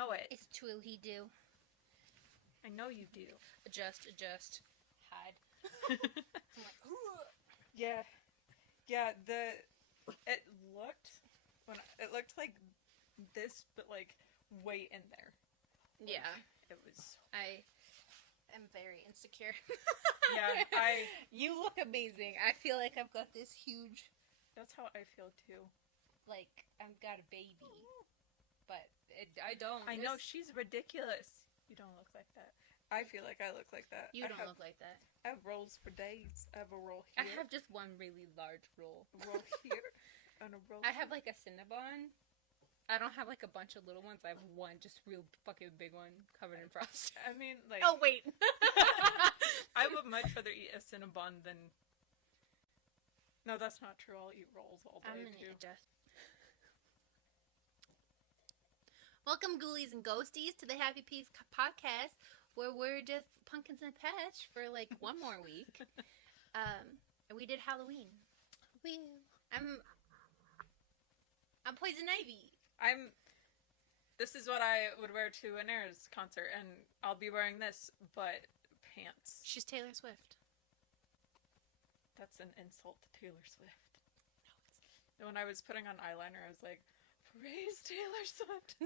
know it. It's true, he do. I know you do. Adjust. Hide. I'm like, ooh. Yeah. It looked like this, but like way in there. Yeah. It was. I am very insecure. Yeah, You look amazing. I feel like I've got this huge, That's how I feel too. like, I've got a baby. But I don't. I know, she's ridiculous. You don't look like that. I feel like I look like that. You don't look like that. I have rolls for days. I have a roll here. I have just one really large roll. A roll here. And a roll I have like a Cinnabon. I don't have like a bunch of little ones. I have one just real fucking big one covered in frost. I mean, like... Oh, wait. I would much rather eat a Cinnabon than... No, that's not true. I'll eat rolls all day, I'm gonna too. adjust. Welcome, ghoulies and ghosties, to the Happy Peas podcast, where we're just pumpkins and patch for like one more week. And we did Halloween. I'm Poison Ivy. This is what I would wear to an Airs concert, and I'll be wearing this, but pants. She's Taylor Swift. That's an insult to Taylor Swift. No, it's... When I was putting on eyeliner, I was like, praise Taylor Swift.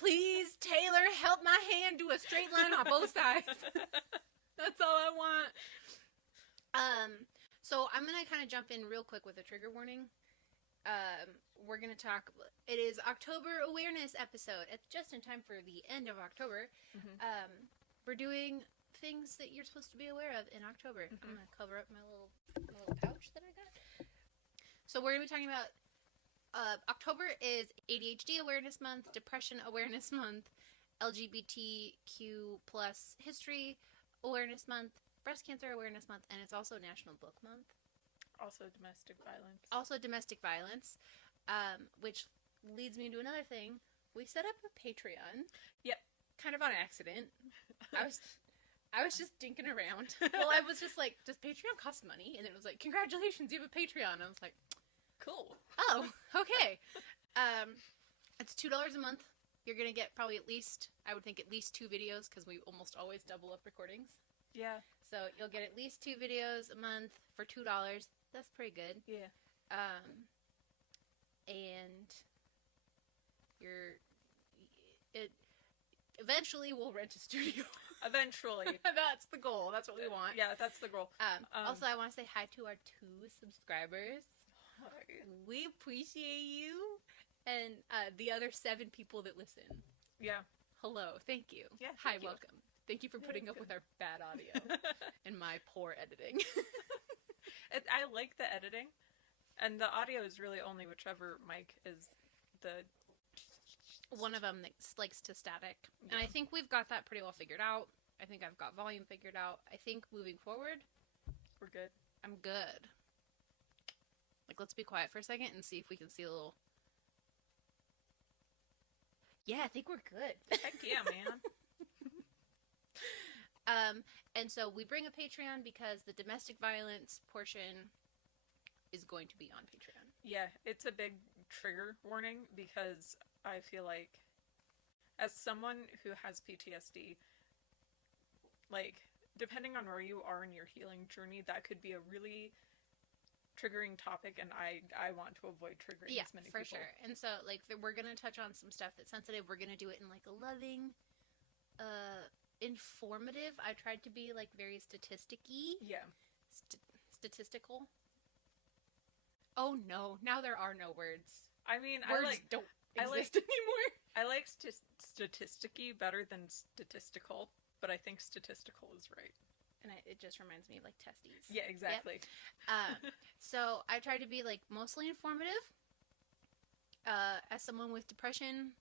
Please, Taylor, help my hand do a straight line on both sides. That's all I want. So I'm going to kind of jump in real quick with a trigger warning. We're going to talk, it is October awareness episode. It's just in time for the end of October. Mm-hmm. We're doing things that you're supposed to be aware of in October. Mm-hmm. I'm going to cover up my little pouch that I got. So we're going to be talking about October is ADHD Awareness Month, Depression Awareness Month, LGBTQ plus History Awareness Month, Breast Cancer Awareness Month, and it's also National Book Month. Also domestic violence. Which leads me to another thing. We set up a Patreon. Yep. Kind of on accident. I was just dinking around. Well, I was just like, does Patreon cost money? And then it was like, congratulations, you have a Patreon. And I was like, cool. Oh, okay. It's $2 a month. You're going to get probably at least 2 videos, because we almost always double up recordings. Yeah. So you'll get at least 2 videos a month for $2. That's pretty good. Yeah. And eventually we'll rent a studio. Eventually. That's the goal. That's what we want. Yeah, that's the goal. Also, I want to say hi to our 2 subscribers. Hi. We appreciate you. And the other 7 people that listen. Yeah. Hello. Thank you. Yeah. Hi, welcome. Thank you for putting up with our bad audio and my poor editing. I like the editing. And the audio is really only whichever mic is the... One of them that likes to static. Yeah. And I think we've got that pretty well figured out. I think I've got volume figured out. I think moving forward... We're good. I'm good. Like, let's be quiet for a second and see if we can see a little... Yeah, I think we're good. Heck yeah, man. And so we bring a Patreon because the domestic violence portion is going to be on Patreon. Yeah, it's a big trigger warning because I feel like as someone who has PTSD, like, depending on where you are in your healing journey, that could be a really triggering topic, and I want to avoid triggering as many people. Yeah, for sure. And so, like, we're going to touch on some stuff that's sensitive. We're going to do it in, like, a loving, informative. I tried to be, like, very statisticky. Yeah. Statistical. Oh, no. Now there are no words. I mean, words don't exist anymore. I like statisticky better than statistical, but I think statistical is right. And it just reminds me of, like, testes. Yeah, exactly. Yep. So I try to be, like, mostly informative. As someone with depression,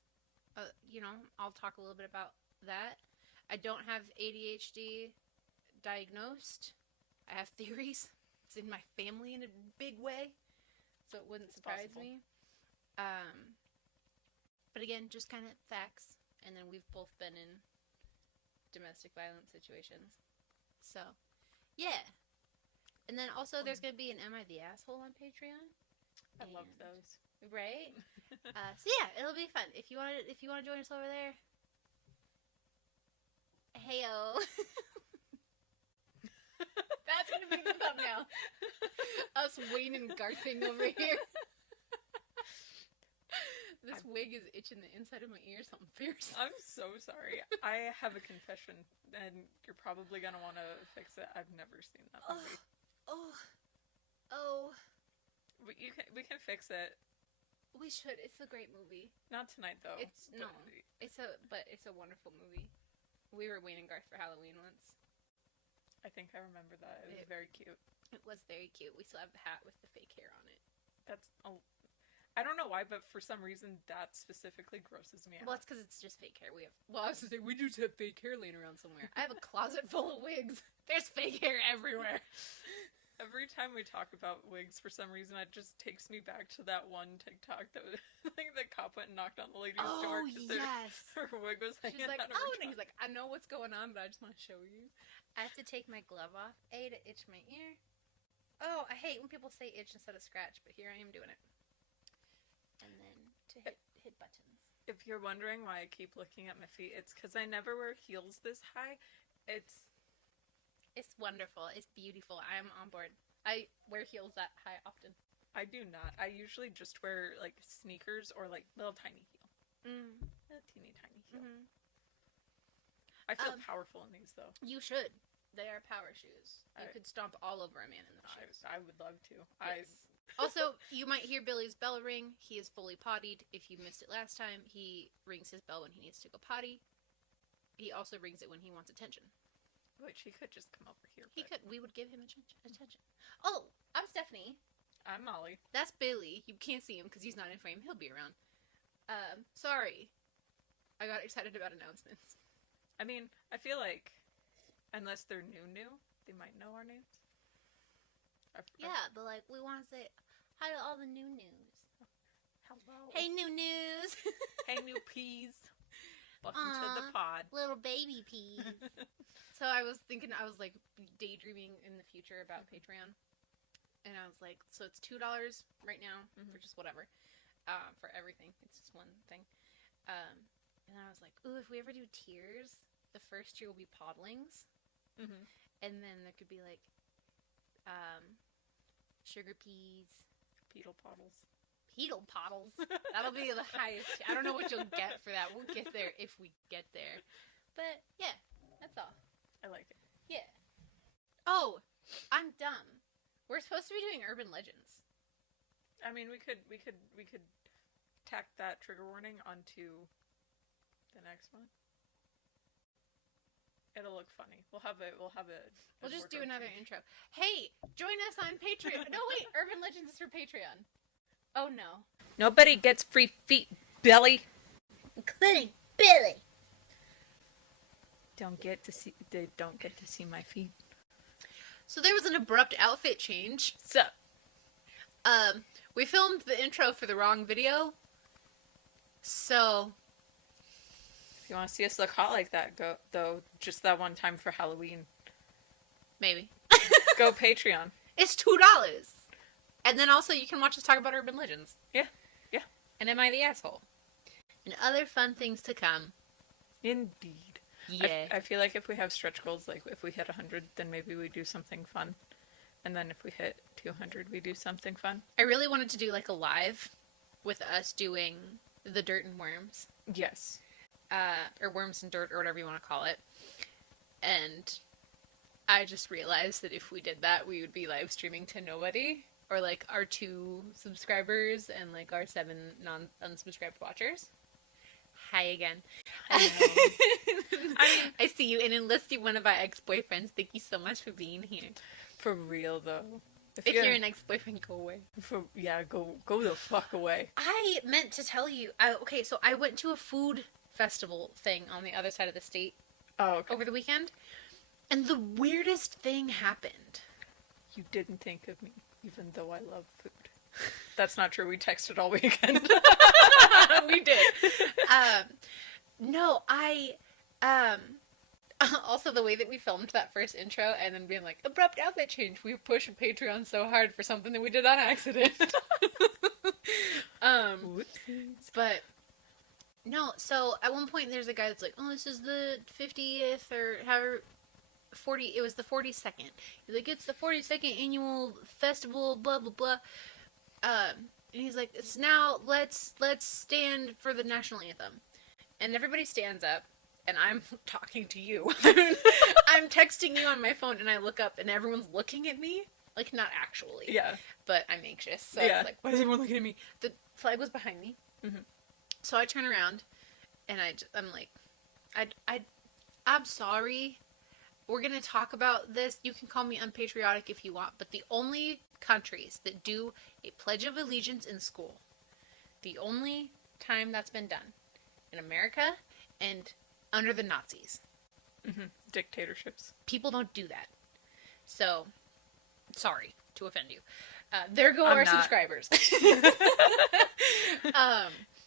I'll talk a little bit about that. I don't have ADHD diagnosed. I have theories. It's in my family in a big way, so it wouldn't surprise me. But again, just kind of facts. And then we've both been in domestic violence situations. So, yeah. And then also there's going to be an Am I the Asshole on Patreon? I love those. Right? So yeah, it'll be fun. If you want to join us over there, heyo. That's gonna be the thumbnail. Us Wayne and Garthing over here. This wig is itching the inside of my ear. Something fierce. I'm so sorry. I have a confession, and you're probably gonna want to fix it. I've never seen that movie. Oh. We can fix it. We should. It's a great movie. Not tonight though. It's a wonderful movie. We were Wayne and Garth for Halloween once. I think I remember that. It was very cute. It was very cute. We still have the hat with the fake hair on it. I don't know why, but for some reason that specifically grosses me out. Well, it's because it's just fake hair. I was gonna say, we just have fake hair laying around somewhere. I have a closet full of wigs. There's fake hair everywhere. Every time we talk about wigs, for some reason, it just takes me back to that one TikTok that was, like, the cop went and knocked on the lady's door because her wig was hanging She's like, out of her and he's like, I know what's going on, but I just want to show you. I have to take my glove off, to itch my ear. Oh, I hate when people say itch instead of scratch, but here I am doing it. And then to hit buttons. If you're wondering why I keep looking at my feet, it's because I never wear heels this high. It's wonderful. It's beautiful. I am on board. I wear heels that high often. I do not. I usually just wear, like, sneakers or, like, little tiny heel. A teeny tiny heel. Mm-hmm. I feel powerful in these, though. You should. They are power shoes. You could stomp all over a man in those shoes. I would love to. Yes. Also, you might hear Billy's bell ring. He is fully pottied. If you missed it last time, he rings his bell when he needs to go potty. He also rings it when he wants attention. Which he could just come over here. He could. We would give him attention. Oh, I'm Stephanie. I'm Molly. That's Billy. You can't see him because he's not in frame. He'll be around. Sorry. I got excited about announcements. I mean, I feel like, unless they're new, they might know our names. Yeah, but, like, we want to say hi to all the new news. Hello. Hey, new news. Hey, new peas. Welcome to the pod. Little baby peas. So I was like, daydreaming in the future about Patreon. And I was like, so it's $2 right now for just whatever. For everything. It's just one thing. And I was like, ooh, if we ever do tiers, the first tier will be podlings. Mm-hmm. And then there could be, like, sugar peas. Pedal poddles. That'll be the highest. I don't know what you'll get for that. We'll get there if we get there. But, yeah, that's all. I like it. Yeah. Oh, I'm dumb. We're supposed to be doing urban legends. I mean, we could tack that trigger warning onto the next one. It'll look funny. We'll just do another intro. Hey, join us on Patreon. No, wait, Urban Legends is for Patreon. Oh no. Nobody gets free feet, Billy. Including Billy. They don't get to see my feet. So there was an abrupt outfit change. So, we filmed the intro for the wrong video. So, if you want to see us look hot like that, go though. Just that one time for Halloween. Maybe. Go Patreon. It's $2. And then also you can watch us talk about urban legends. Yeah. And Am I the Asshole? And other fun things to come. Indeed. Yeah. I feel like if we have stretch goals, like if we hit 100, then maybe we do something fun. And then if we hit 200, we do something fun. I really wanted to do like a live with us doing the dirt and worms. Yes. Or worms and dirt or whatever you want to call it. And I just realized that if we did that, we would be live streaming to nobody. Or like our 2 subscribers and like our 7 unsubscribed watchers. Hi again. I see you. And unless you're one of our ex-boyfriends, thank you so much for being here. For real though. If you're an ex-boyfriend, go away. Go the fuck away. I meant to tell you. So I went to a food festival thing on the other side of the state over the weekend. And the weirdest thing happened. You didn't think of me, even though I love food. That's not true. We texted all weekend. We did. No, also, the way that we filmed that first intro and then being like, abrupt outfit change. We pushed Patreon so hard for something that we did on accident. Whoopsies. But no, so at one point there's a guy that's like, oh, this is the 50th or however 40. It was the 42nd. He's like, it's the 42nd annual festival, blah blah blah. And he's like, it's now. Let's stand for the national anthem. And everybody stands up, and I'm talking to you. I'm texting you on my phone, and I look up, and everyone's looking at me. Like, not actually. Yeah. But I'm anxious. So yeah. it's like, why is everyone looking at me? The flag was behind me. Mm-hmm. So I turn around, and I'm like, I'm sorry. We're going to talk about this. You can call me unpatriotic if you want, but the only countries that do a Pledge of Allegiance in school, the only time that's been done in America and under the Nazis. Mm-hmm. Dictatorships. People don't do that. So, sorry to offend you. There go our subscribers.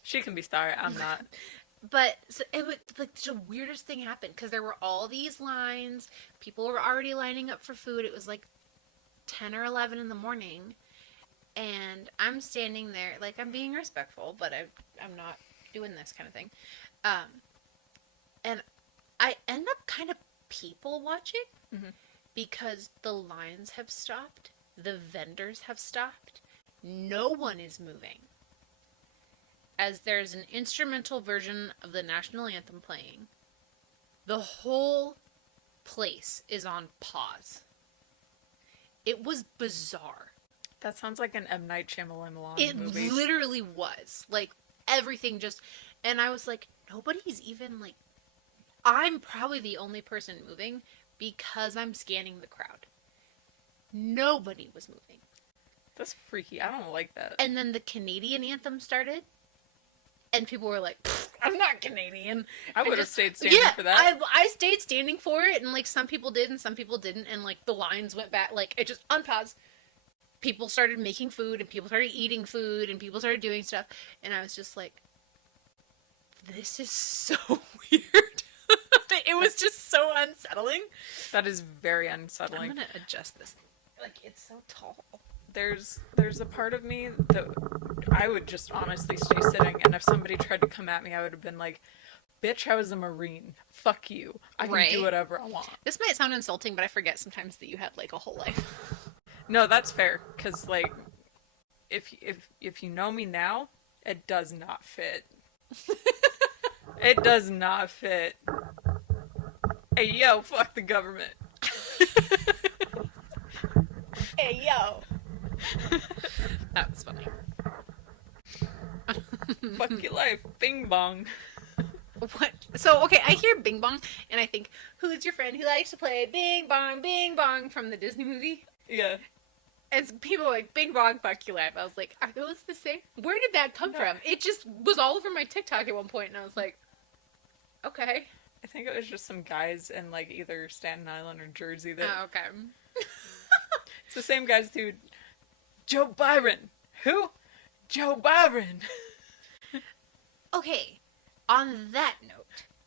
She can be sorry. I'm not. But so it was like the weirdest thing happened because there were all these lines. People were already lining up for food. It was like 10 or 11 in the morning. And I'm standing there, like I'm being respectful, but I'm not doing this kind of thing. And I end up kind of people watching mm-hmm. because the lines have stopped. The vendors have stopped. No one is moving. As there's an instrumental version of the national anthem playing, the whole place is on pause. It was bizarre. That sounds like an M. Night Shyamalan movie. It literally was. Like, everything just... And I was like, nobody's even, like... I'm probably the only person moving because I'm scanning the crowd. Nobody was moving. That's freaky. I don't like that. And then the Canadian anthem started. And people were like, I'm not Canadian. I would have stayed standing for that. I stayed standing for it. And, like, some people did and some people didn't. And, like, the lines went back. Like, it just unpaused. People started making food. And people started eating food. And people started doing stuff. And I was just like, this is so weird. It was just so unsettling. That is very unsettling. I'm going to adjust this. Like, it's so tall. There's a part of me that I would just honestly stay sitting, and if somebody tried to come at me, I would have been like, bitch, I was a Marine. Fuck you. I can do whatever I want. This might sound insulting, but I forget sometimes that you had, like, a whole life. No, that's fair, because, like, if you know me now, it does not fit. It does not fit. Hey, yo, fuck the government. Hey, yo. That was funny. Fuck your life. Bing bong. What? So, okay, I hear bing bong, and I think, who's your friend who likes to play bing bong from the Disney movie? Yeah. And people were like, bing bong, fuck your life. I was like, are those the same? Where did that come from? It just was all over my TikTok at one point, and I was like, okay. I think it was just some guys in, like, either Staten Island or Jersey that... Oh, okay. It's the same guys who... Joe Byron. Who? Joe Byron. Okay, on that note,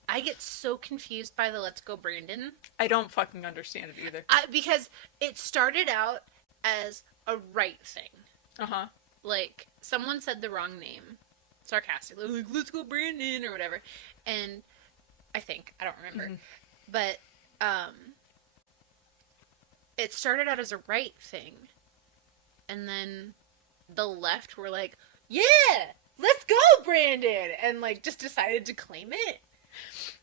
I get so confused by the Let's Go Brandon. I don't fucking understand it either. Because it started out as a right thing. Uh-huh. Like, someone said the wrong name, sarcastically, like, let's go Brandon, or whatever. And I don't remember. Mm-hmm. But, it started out as a right thing. And then the left were like, yeah, let's go, Brandon! And, like, just decided to claim it.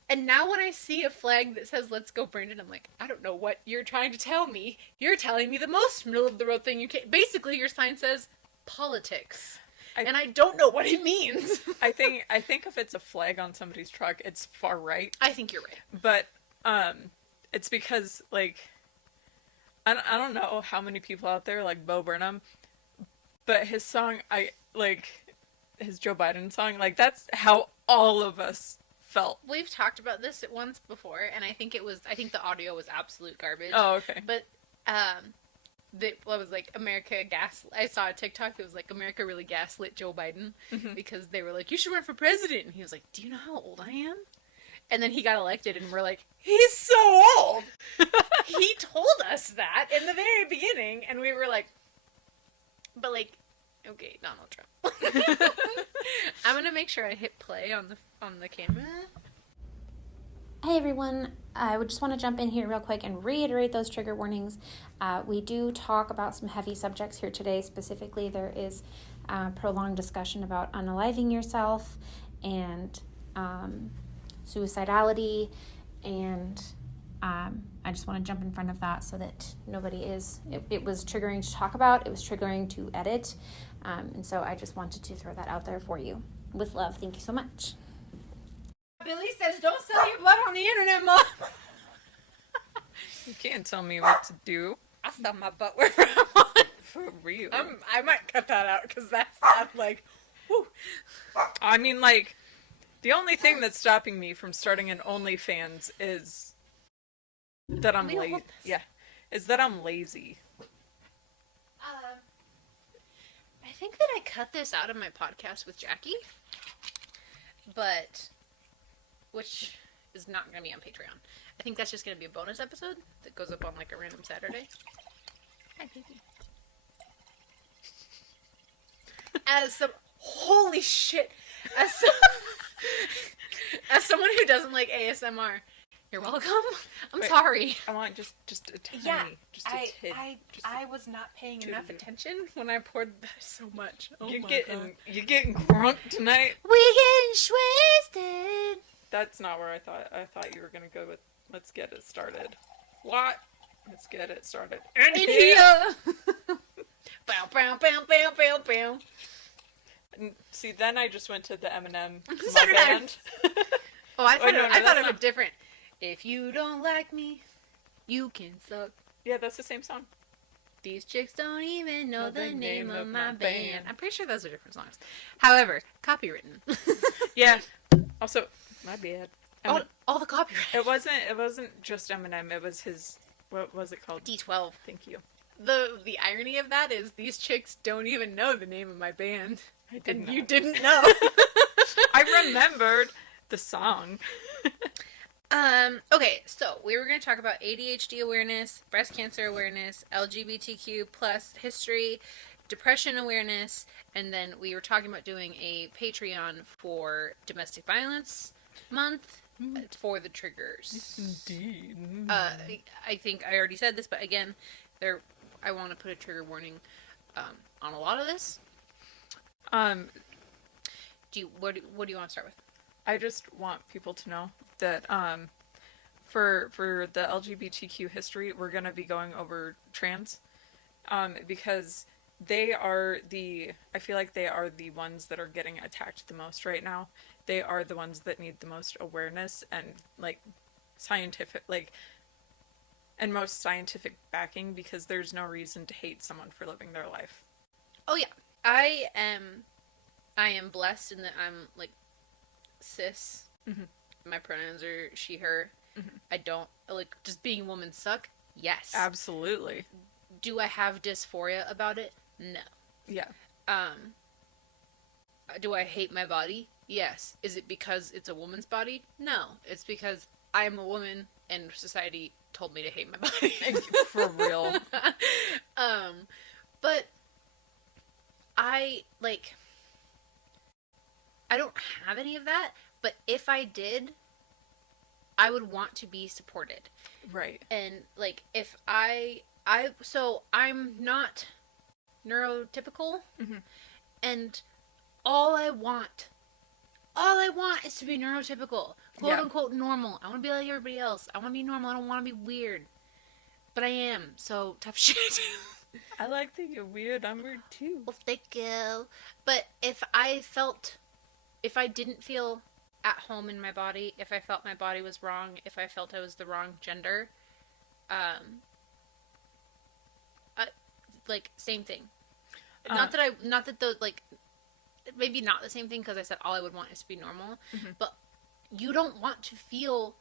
And now when I see a flag that says, let's go, Brandon, I'm like, I don't know what you're trying to tell me. You're telling me the most middle-of-the-road thing you can. Basically, your sign says, politics. And I don't know what it means. I think if it's a flag on somebody's truck, it's far right. I think you're right. But, it's because, like... I don't know how many people out there like Bo Burnham, but his song, his Joe Biden song, like, that's how all of us felt. We've talked about this once before, and I think the audio was absolute garbage. Oh, okay. But, what was like, I saw a TikTok that was like, America really gaslit Joe Biden, mm-hmm. because they were like, you should run for president. And he was like, do you know how old I am? And then he got elected, and we're like, he's so old! He told us that in the very beginning, and we were like, but, like, Okay, Donald Trump. I'm gonna make sure I hit play on the camera. Hey everyone, I would just want to jump in here real quick and reiterate those trigger warnings. We do talk about some heavy subjects here today. Specifically, there is prolonged discussion about unaliving yourself and suicidality, and I just want to jump in front of that so that nobody is. It was triggering to talk about, it was triggering to edit, and so I just wanted to throw that out there for you. With love, thank you so much. Billy says, "Don't sell your butt on the internet, Mom." You can't tell me what to do. I sell my butt wherever I want. For real. I might cut that out because that's like, whew. I mean, like, the only thing that's stopping me from starting an OnlyFans is that I'm lazy. Yeah, is that I'm lazy. I think that I cut this out of my podcast with Jackie, but which is not going to be on Patreon. I think that's just going to be a bonus episode that goes up on like a random Saturday. Hi, baby. Holy shit! As someone who doesn't like ASMR, you're welcome. I'm sorry. I want just a tiny, I was not paying enough attention when I poured that so much. Oh you're getting crunk tonight. We getting twisted. That's not where I thought you were gonna go with. Let's get it started. What? Let's get it started. In here. Bow, bow, bow, bow, bow, bow. See, then I just went to the Eminem So did I. band. Oh, I thought that's it was different. If you don't like me, you can suck. Yeah, that's the same song. These chicks don't even know the name of my band. I'm pretty sure those are different songs. However, copywritten. Yeah. Also, my bad. All the copyright. It wasn't just Eminem. It was his. What was it called? D12. Thank you. The irony of that is these chicks don't even know the name of my band. You didn't know. I remembered the song. Okay, so we were going to talk about ADHD awareness, breast cancer awareness, LGBTQ plus history, depression awareness, and then we were talking about doing a Patreon for domestic violence month for the triggers. Indeed. I think I already said this, but again, I want to put a trigger warning on a lot of this. What do you want to start with? I just want people to know that for the LGBTQ history, we're gonna be going over trans, because I feel like they are the ones that are getting attacked the most right now. They are the ones that need the most awareness and like scientific and most scientific backing, because there's no reason to hate someone for living their life. Oh yeah, I am blessed in that I'm like cis. Mm-hmm. My pronouns are she, her. Mm-hmm. I don't like just being a woman suck. Yes, absolutely. Do I have dysphoria about it? No. Yeah. Do I hate my body? Yes. Is it because it's a woman's body? No. It's because I am a woman and society told me to hate my body. For real. But I don't have any of that, but if I did, I would want to be supported. Right. And like if so I'm not neurotypical, mm-hmm. and all I want is to be neurotypical, quote unquote normal. I want to be like everybody else. I want to be normal. I don't want to be weird, but I am. So tough shit. I like that you're weird. I'm weird too. Well, thank you. But if I didn't feel at home in my body, if I felt my body was wrong, if I felt I was the wrong gender, same thing. Not that those maybe not the same thing, because I said all I would want is to be normal, mm-hmm. but you don't want to feel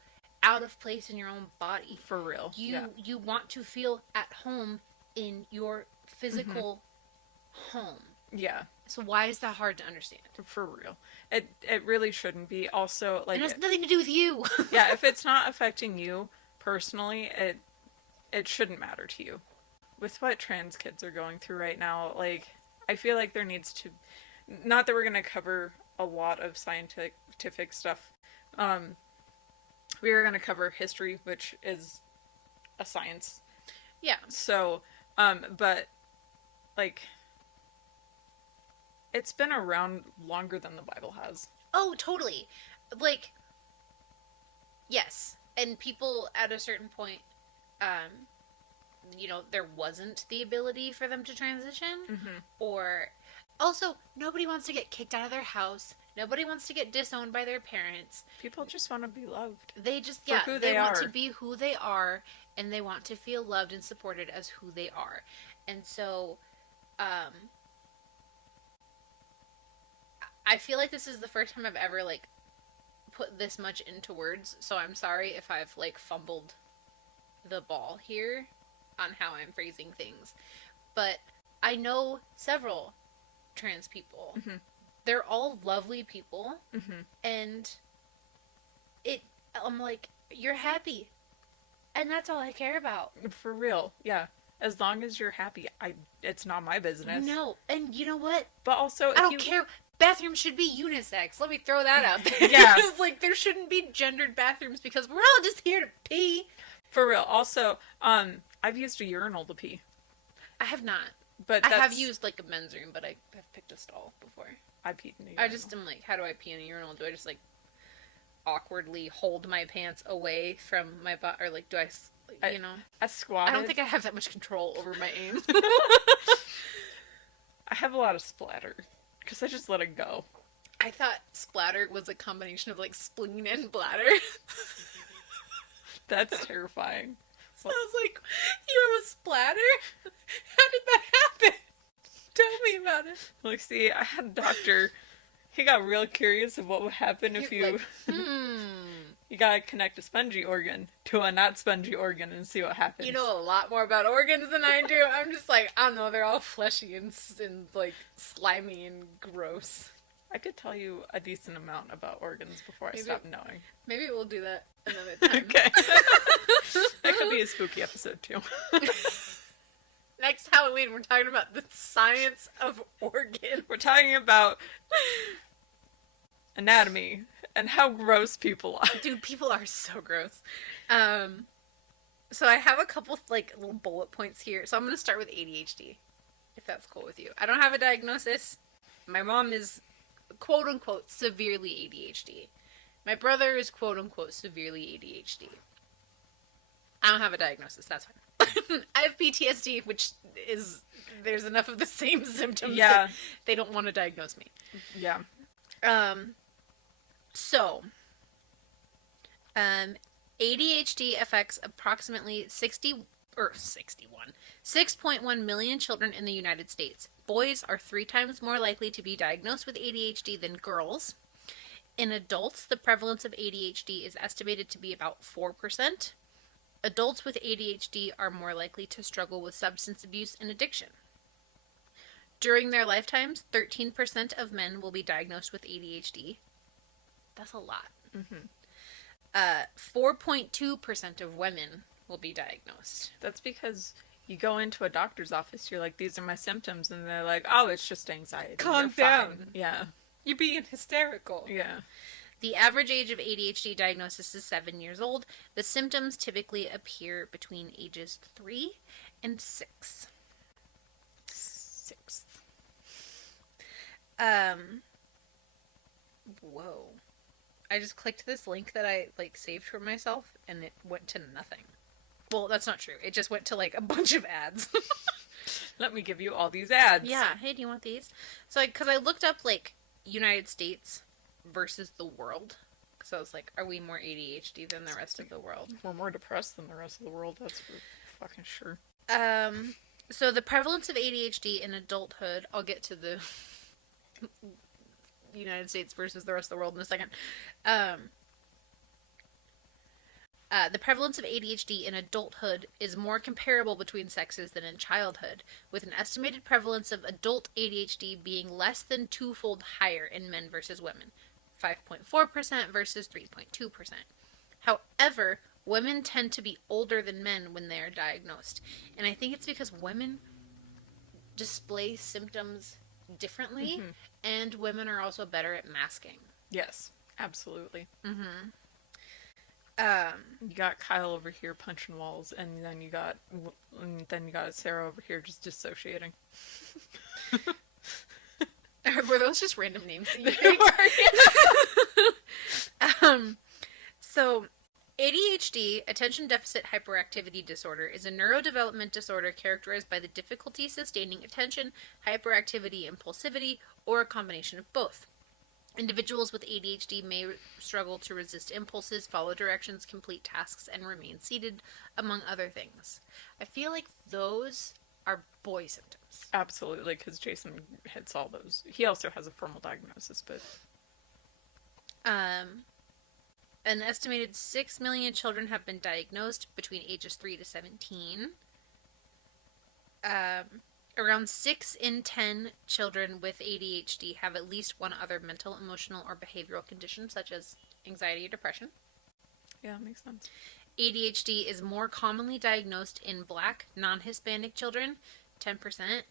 out of place in your own body. For real. You want to feel at home in your physical mm-hmm. home. Yeah. So why is that hard to understand? For real. It really shouldn't be. Also, it has nothing to do with you. Yeah, if it's not affecting you personally, it shouldn't matter to you. With what trans kids are going through right now, I feel like there needs to, not that we're going to cover a lot of scientific stuff. We are going to cover history, which is a science. Yeah. So, but, like, it's been around longer than the Bible has. Oh, totally. Like, yes. And people at a certain point, there wasn't the ability for them to transition. Mm-hmm. Or, also, nobody wants to get kicked out of their house. Nobody wants to get disowned by their parents. People just want to be loved. They just, who they want are. to be who they are, and they want to feel loved and supported as who they are. And so, I feel like this is the first time I've ever, like, put this much into words, so I'm sorry if I've, like, fumbled the ball here on how I'm phrasing things. But I know several trans people. Mm-hmm. They're all lovely people, Mm-hmm. and I'm like, you're happy. And that's all I care about. For real, yeah. As long as you're happy, it's not my business. No, and you know what? But also, I don't care. Bathrooms should be unisex. Let me throw that out there. Yeah. Like, there shouldn't be gendered bathrooms because we're all just here to pee. For real. Also, I've used a urinal to pee. I have not. But I have used, like, a men's room, but I have picked a stall before. I peed in a urinal. I just am like, how do I pee in a urinal? Do I just, like, awkwardly hold my pants away from my butt? Or, like, do I I squatted. I don't think I have that much control over my aim. I have a lot of splatter. Because I just let it go. I thought splatter was a combination of, like, spleen and bladder. That's terrifying. So I was like, you have a splatter? How did that happen? Tell me about it. Like, see, I had a doctor. He got real curious of what would happen if you... Like, You gotta connect a spongy organ to a not spongy organ and see what happens. You know a lot more about organs than I do. I'm just like, I don't know, they're all fleshy and like, slimy and gross. I could tell you a decent amount about organs before I stop knowing. Maybe we'll do that another time. Okay. That could be a spooky episode, too. Next Halloween, we're talking about the science of organs. We're talking about anatomy and how gross people are. Dude, people are so gross. So I have a couple, like, little bullet points here. So I'm going to start with ADHD, if that's cool with you. I don't have a diagnosis. My mom is, quote-unquote, severely ADHD. My brother is, quote-unquote, severely ADHD. I don't have a diagnosis. That's fine. I have PTSD, which is, there's enough of the same symptoms that they don't want to diagnose me. Yeah. So, ADHD affects approximately 6.1 million children in the United States. Boys are 3 times more likely to be diagnosed with ADHD than girls. In adults, the prevalence of ADHD is estimated to be about 4%. Adults with ADHD are more likely to struggle with substance abuse and addiction. During their lifetimes, 13% of men will be diagnosed with ADHD. That's a lot. 4.2% of women will be diagnosed. That's because you go into a doctor's office, you're like, these are my symptoms, and they're like, oh, it's just anxiety. Calm down. Yeah. You're being hysterical. Yeah. The average age of ADHD diagnosis is 7 years old. The symptoms typically appear between ages 3 and 6. Whoa. I just clicked this link that I, like, saved for myself, and it went to nothing. Well, that's not true. It just went to, like, a bunch of ads. Let me give you all these ads. Yeah. Hey, do you want these? So, because I looked up, like, United States versus the world. Because I was like, are we more ADHD than the rest of the world? We're more depressed than the rest of the world, that's for fucking sure. So the prevalence of ADHD in adulthood, I'll get to the United States versus the rest of the world in a second. The prevalence of ADHD in adulthood is more comparable between sexes than in childhood, with an estimated prevalence of adult ADHD being less than 2-fold higher in men versus women, 5.4% versus 3.2%. However, women tend to be older than men when they are diagnosed, and I think it's because women display symptoms differently, and women are also better at masking. Yes, absolutely. Mm-hmm. You got Kyle over here punching walls, and then you got Sarah over here just dissociating. Were those just random names that you They picked? were, So, ADHD, attention deficit hyperactivity disorder, is a neurodevelopment disorder characterized by the difficulty sustaining attention, hyperactivity, impulsivity, or a combination of both. Individuals with ADHD may struggle to resist impulses, follow directions, complete tasks, and remain seated, among other things. I feel like those are boy symptoms. Absolutely, because Jason hits all those. He also has a formal diagnosis, but... An estimated 6 million children have been diagnosed between ages 3 to 17. Around 6 in 10 children with ADHD have at least one other mental, emotional, or behavioral condition, such as anxiety or depression. Yeah, that makes sense. ADHD is more commonly diagnosed in Black, non-Hispanic children, 12%,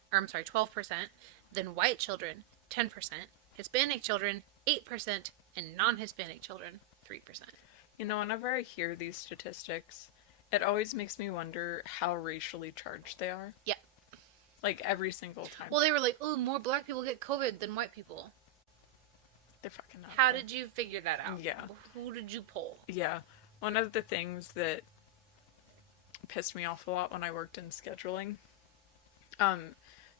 than white children, 10%, Hispanic children, 8%, and non-Hispanic children, 3%. You know, whenever I hear these statistics, it always makes me wonder how racially charged they are. Yeah. Like, every single time. Well, they were like, oh, more black people get COVID than white people. They're fucking not. How did you figure that out? Yeah. Who did you poll? Yeah. One of the things that pissed me off a lot when I worked in scheduling,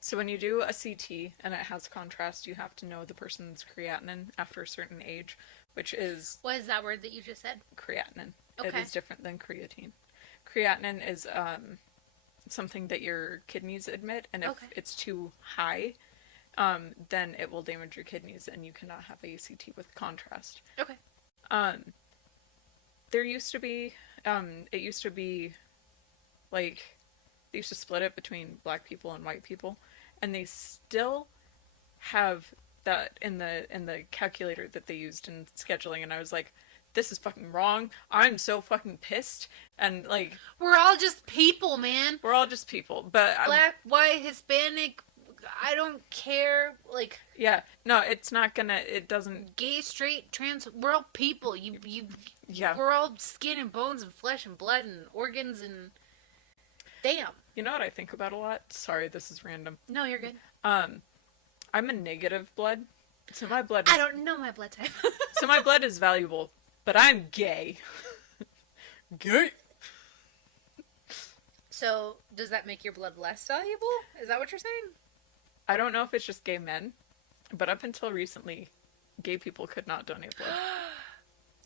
so when you do a CT and it has contrast, you have to know the person's creatinine after a certain age, which is... What is that word that you just said? Creatinine. Okay. It is different than creatine. Creatinine is something that your kidneys emit, and if it's too high, then it will damage your kidneys, and you cannot have a CT with contrast. Okay. There used to be, like, they used to split it between black people and white people, and they still have that in the calculator that they used in scheduling, and I was like, this is fucking wrong. I'm so fucking pissed. And, like... We're all just people, man. We're all just people, but... Black, white, Hispanic, I don't care, like... Yeah, no, it's not gonna... It doesn't... Gay, straight, trans, we're all people. Yeah. We're all skin and bones and flesh and blood and organs and... Damn. You know what I think about a lot? Sorry, this is random. No, you're good. I'm a negative blood, so my blood is... I don't know my blood type. So my blood is valuable, but I'm gay. Gay! So, does that make your blood less valuable? Is that what you're saying? I don't know if it's just gay men, but up until recently, gay people could not donate blood.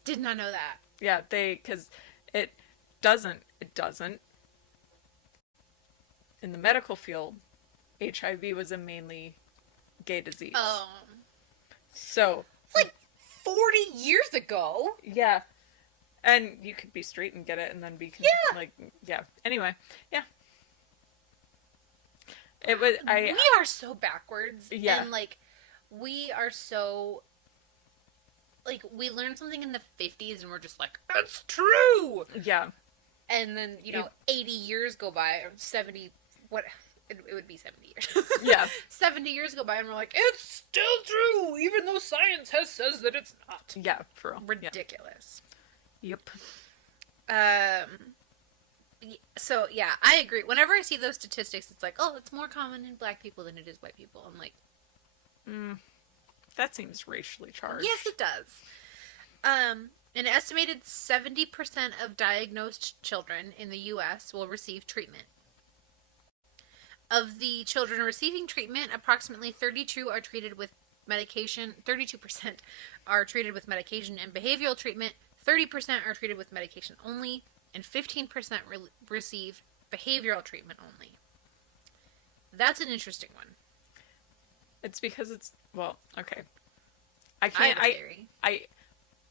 Did not know that. Yeah, because it doesn't. In the medical field, HIV was a mainly gay disease. Oh. So. It's like 40 years ago. Yeah. And you could be straight and get it and then be... Yeah. Like, yeah. Anyway, yeah. It was... We are so backwards. Yeah. And, like, we are so... Like, we learned something in the 50s and we're just like, it's true! Yeah. And then, 80 years go by, or 70... What... It would be 70 years. Yeah. 70 years go by and we're like, it's still true, even though science says that it's not. Yeah, for real. Ridiculous. Yep. So, yeah, I agree. Whenever I see those statistics, it's like, oh, it's more common in black people than it is white people. I'm like... That seems racially charged. Yes, it does. An estimated 70% of diagnosed children in the U.S. will receive treatment. Of the children receiving treatment, approximately 32 are treated with medication. 32% are treated with medication and behavioral treatment. 30% are treated with medication only, and 15% receive behavioral treatment only. That's an interesting one. It's because it's... Well, okay. I have a theory.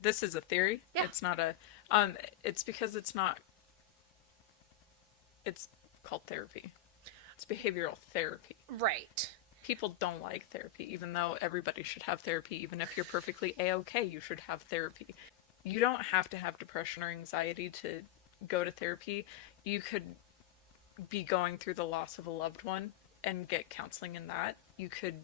This is a theory. Yeah. It's not a... It's because it's not... It's called therapy. It's behavioral therapy. Right. People don't like therapy, even though everybody should have therapy. Even if you're perfectly A-okay, you should have therapy. You don't have to have depression or anxiety to go to therapy. You could be going through the loss of a loved one and get counseling in that. You could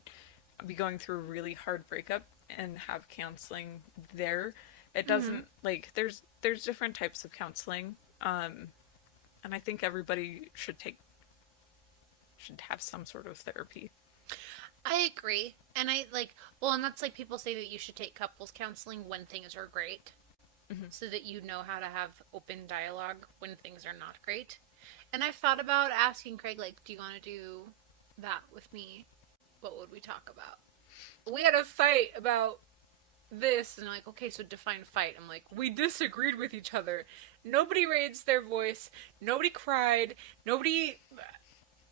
be going through a really hard breakup and have counseling there. It doesn't like there's different types of counseling, and I think everybody should have some sort of therapy. I agree. And and that's like people say that you should take couples counseling when things are great. So that you know how to have open dialogue when things are not great. And I've thought about asking Craig, like, do you want to do that with me? What would we talk about? We had a fight about this. And I'm like, okay, so define fight. I'm like, we disagreed with each other. Nobody raised their voice. Nobody cried. Nobody...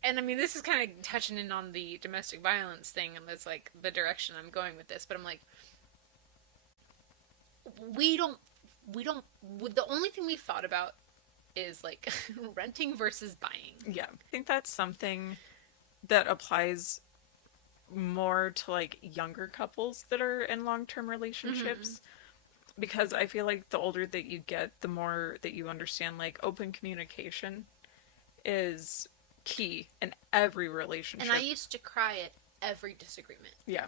And I mean, this is kind of touching in on the domestic violence thing, and that's like the direction I'm going with this. But I'm like, the only thing we've thought about is like renting versus buying. Yeah, I think that's something that applies more to like younger couples that are in long-term relationships. Because I feel like the older that you get, the more that you understand like open communication is key in every relationship. And I used to cry at every disagreement. Yeah.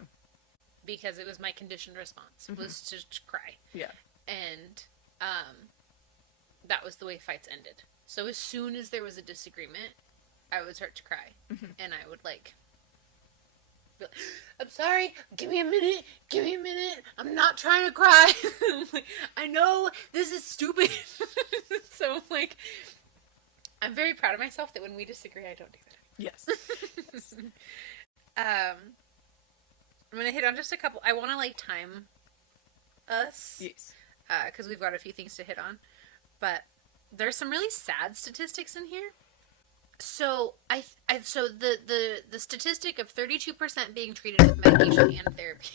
Because it was my conditioned response, was to cry. Yeah. And that was the way fights ended. So as soon as there was a disagreement, I would start to cry. And I would like, be like, I'm sorry, give me a minute, I'm not trying to cry. Like, I know this is stupid. So like, I'm very proud of myself that when we disagree, I don't do that. Yes. I'm going to hit on just a couple. I want to like time us. Yes. Because we've got a few things to hit on. But there's some really sad statistics in here. So so the statistic of 32% being treated with medication and therapy.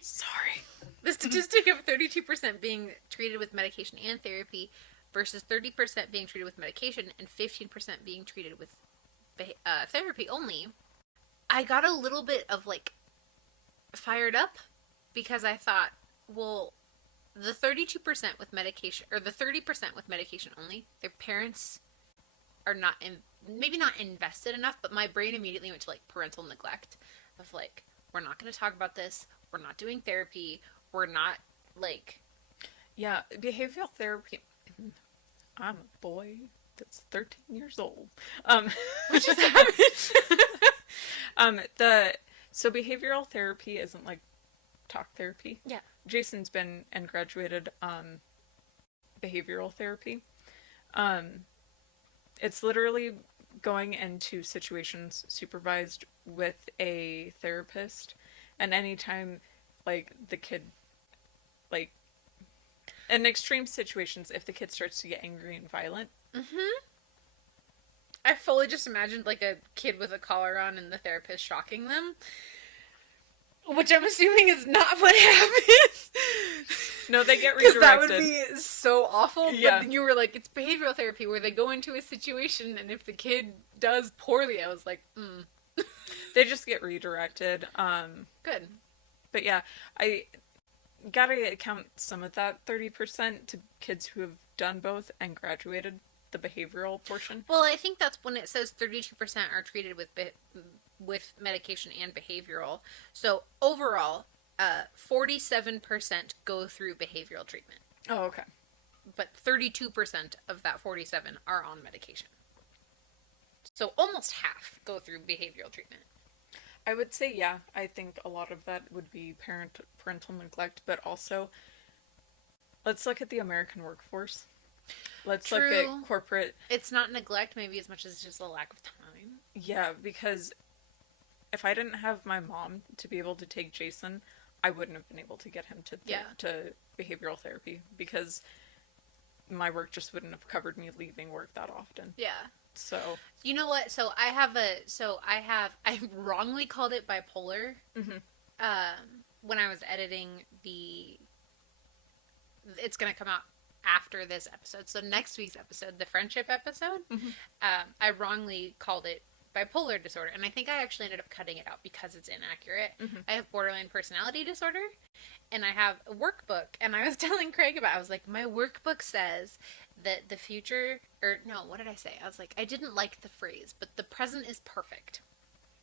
Sorry. The statistic of 32% being treated with medication and therapy versus 30% being treated with medication and 15% being treated with therapy only. I got a little bit of like fired up because I thought, well, the 32% with medication, or the 30% with medication only, their parents are not, maybe not invested enough, but my brain immediately went to like parental neglect of like, we're not going to talk about this, we're not doing therapy, we're not like... Yeah, behavioral therapy, I'm a boy that's 13 years old. Which is so behavioral therapy isn't like talk therapy. Yeah. Jason's been and graduated behavioral therapy. It's literally going into situations supervised with a therapist, and anytime like the kid, like in extreme situations, if the kid starts to get angry and violent. I fully just imagined like a kid with a collar on and the therapist shocking them. Which I'm assuming is not what happens. No, they get redirected. Because that would be so awful. Yeah. But you were like, it's behavioral therapy where they go into a situation and if the kid does poorly, I was like, They just get redirected. Good. But yeah, I gotta count some of that 30% to kids who have done both and graduated the behavioral portion. Well, I think that's when it says 32% are treated with medication and behavioral. So overall, 47% go through behavioral treatment. Oh, okay. But 32% of that 47 are on medication. So almost half go through behavioral treatment. I would say, yeah, I think a lot of that would be parental neglect, but also, let's look at the American workforce. Let's look at corporate... It's not neglect, maybe, as much as just a lack of time. Yeah, because if I didn't have my mom to be able to take Jason, I wouldn't have been able to get him to behavioral therapy, because my work just wouldn't have covered me leaving work that often. Yeah. So... You know what? I wrongly called it bipolar. When I was editing it's going to come out after this episode. So next week's episode, the friendship episode, I wrongly called it bipolar disorder. And I think I actually ended up cutting it out because it's inaccurate. I have borderline personality disorder. And I have a workbook. And I was telling Craig about it. I was like, my workbook says that the future... Or, no, what did I say? I was like, I didn't like the phrase, but the present is perfect.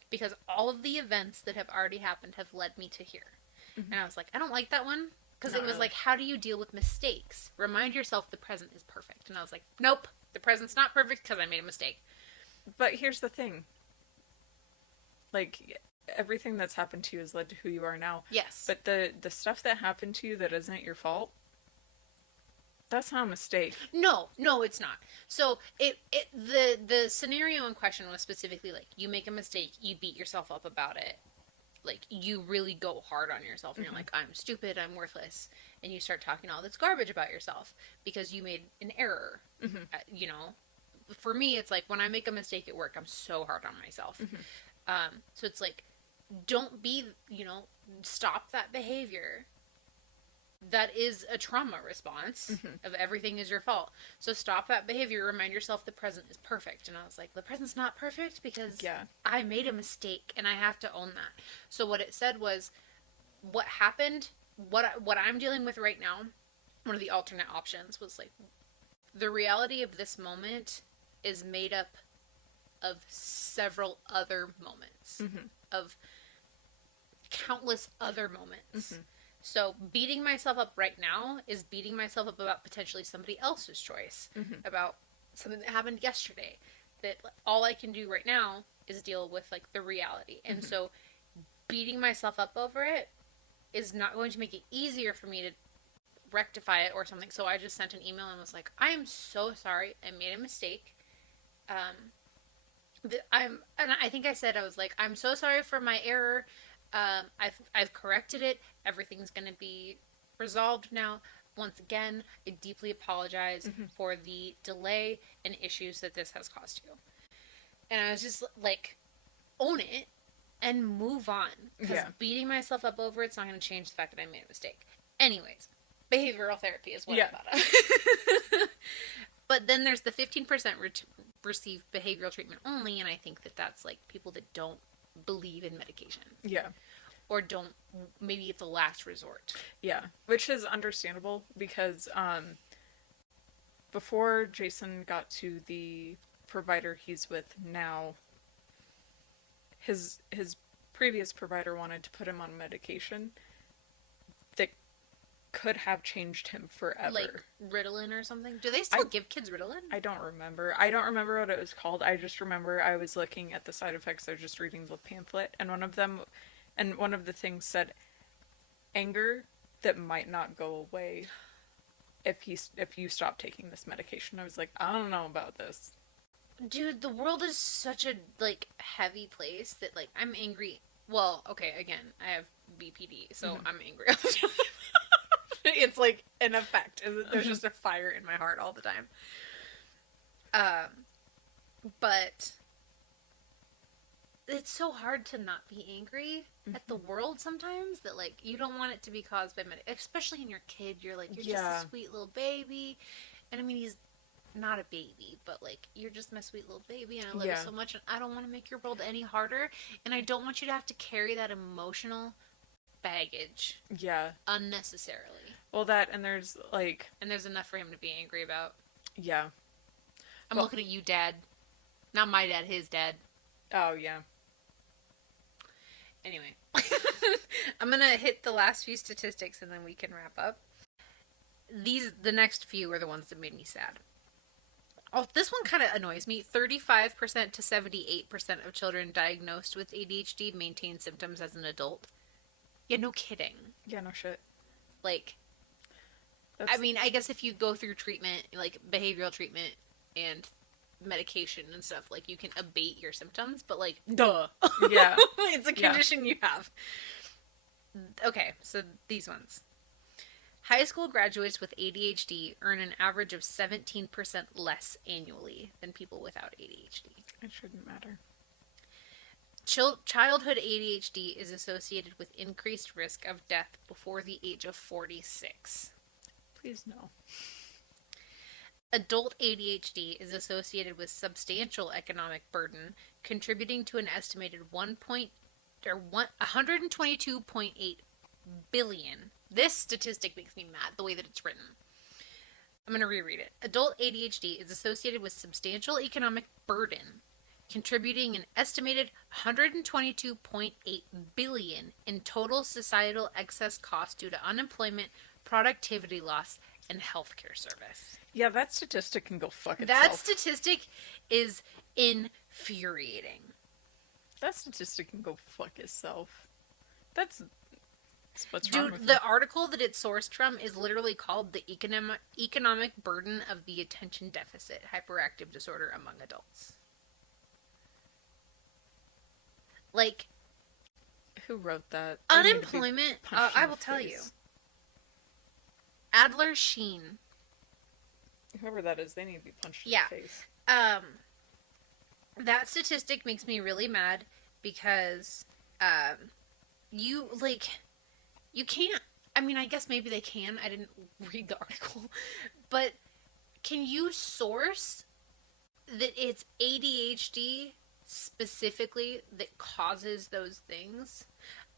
because all of the events that have already happened have led me to here. Mhm. And I was like, I don't like that one. Because it Not was really. like, how do you deal with mistakes? Remind yourself the present is perfect. And I was like, nope, the present's not perfect because I made a mistake. But here's the thing. Like, everything that's happened to you has led to who you are now. Yes. But the stuff that happened to you that isn't your fault, that's not a mistake. No, it's not. So the scenario in question was specifically like, you make a mistake, you beat yourself up about it. Like, you really go hard on yourself, and you're like, I'm stupid, I'm worthless, and you start talking all this garbage about yourself because you made an error. You know, for me, it's like, when I make a mistake at work, I'm so hard on myself. So it's like, don't be, stop that behavior. That is a trauma response of everything is your fault. So stop that behavior. Remind yourself the present is perfect. And I was like, the present's not perfect because I made a mistake and I have to own that. So what it said was, what happened, what I'm dealing with right now, one of the alternate options was like, the reality of this moment is made up of several other moments, of countless other moments. So beating myself up right now is beating myself up about potentially somebody else's choice, about something that happened yesterday, that all I can do right now is deal with like the reality. And so beating myself up over it is not going to make it easier for me to rectify it or something. So I just sent an email and was like, I am so sorry. I made a mistake. And I think I said, I was like, I'm so sorry for my error. I've corrected it. Everything's going to be resolved now. Once again, I deeply apologize for the delay and issues that this has caused you. And I was just like, own it and move on. Because beating myself up over it's not going to change the fact that I made a mistake. Anyways, behavioral therapy is what I thought of. But then there's the 15% receive behavioral treatment only, and I think that that's like people that don't believe in medication. Or don't, maybe it's a last resort. Which is understandable because before Jason got to the provider he's with now, his previous provider wanted to put him on medication that could have changed him forever. Like Ritalin or something? Do they still give kids Ritalin? I don't remember. I don't remember what it was called. I just remember I was looking at the side effects. I was just reading the pamphlet, and one of the things said anger that might not go away if you stop taking this medication. I was like, I don't know about this. Dude, the world is such a like heavy place that like I'm angry. Well, okay, again, I have BPD, so I'm angry all the time. It's like an effect. There's just a fire in my heart all the time. But it's so hard to not be angry at the world sometimes, that like you don't want it to be caused by especially in your kid. You're like, you're just a sweet little baby, and I mean, he's not a baby, but like, you're just my sweet little baby, and I love you so much, and I don't want to make your world any harder, and I don't want you to have to carry that emotional baggage unnecessarily. Well, that, and there's like, and there's enough for him to be angry about. I'm well, looking at you, Dad. Not my dad, his dad. Oh yeah. Anyway, I'm gonna hit the last few statistics and then we can wrap up. The next few are the ones that made me sad. Oh, this one kind of annoys me. 35% to 78% of children diagnosed with ADHD maintain symptoms as an adult. Yeah, no kidding. Yeah, no shit. Like, I mean, I guess if you go through treatment, like behavioral treatment and medication and stuff, like, you can abate your symptoms, but like, duh. Yeah. It's a condition you have. Okay, so these ones. High school graduates with ADHD earn an average of 17% less annually than people without ADHD. It shouldn't matter. Childhood ADHD is associated with increased risk of death before the age of 46. Please no. Adult ADHD is associated with substantial economic burden, contributing to an estimated 122.8 billion. This statistic makes me mad, the way that it's written. I'm going to reread it. Adult ADHD is associated with substantial economic burden, contributing an estimated 122.8 billion in total societal excess costs due to unemployment, productivity loss, and healthcare service. Yeah, that statistic can go fuck itself. That statistic is infuriating. That statistic can go fuck itself. That's what's Dude, wrong with the it. article that it's sourced from is literally called "The Economic Burden of the Attention Deficit Hyperactive Disorder Among Adults." Like, Who wrote that? They need to be unemployment, punched in I the will tell you. face. Adler Sheen. Whoever that is, they need to be punched Yeah. in the face. That statistic makes me really mad because, you can't, I mean, I guess maybe they can, I didn't read the article, but can you source that it's ADHD specifically that causes those things?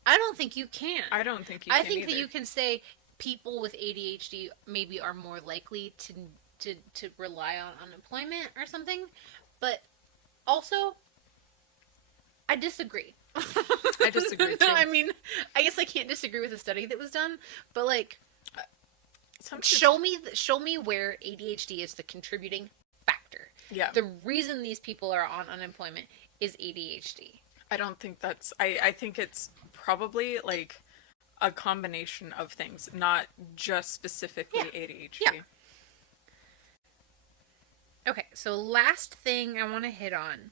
I don't think you can. I don't think you I can think either. that you can say people with ADHD maybe are more likely to rely on unemployment or something, but also, I disagree. I disagree, too. I mean, I guess I can't disagree with the study that was done, but like, Some show me where ADHD is the contributing factor. Yeah. The reason these people are on unemployment is ADHD. I don't think that's... I think it's probably, like, a combination of things, not just specifically ADHD. Yeah. Okay, so last thing I want to hit on.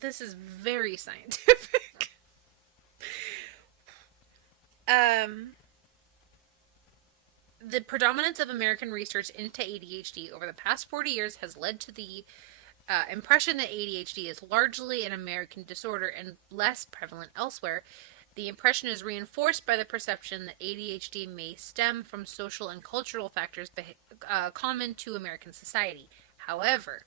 This is very scientific. The predominance of American research into ADHD over the past 40 years has led to the impression that ADHD is largely an American disorder and less prevalent elsewhere. The impression is reinforced by the perception that ADHD may stem from social and cultural factors common to American society. However,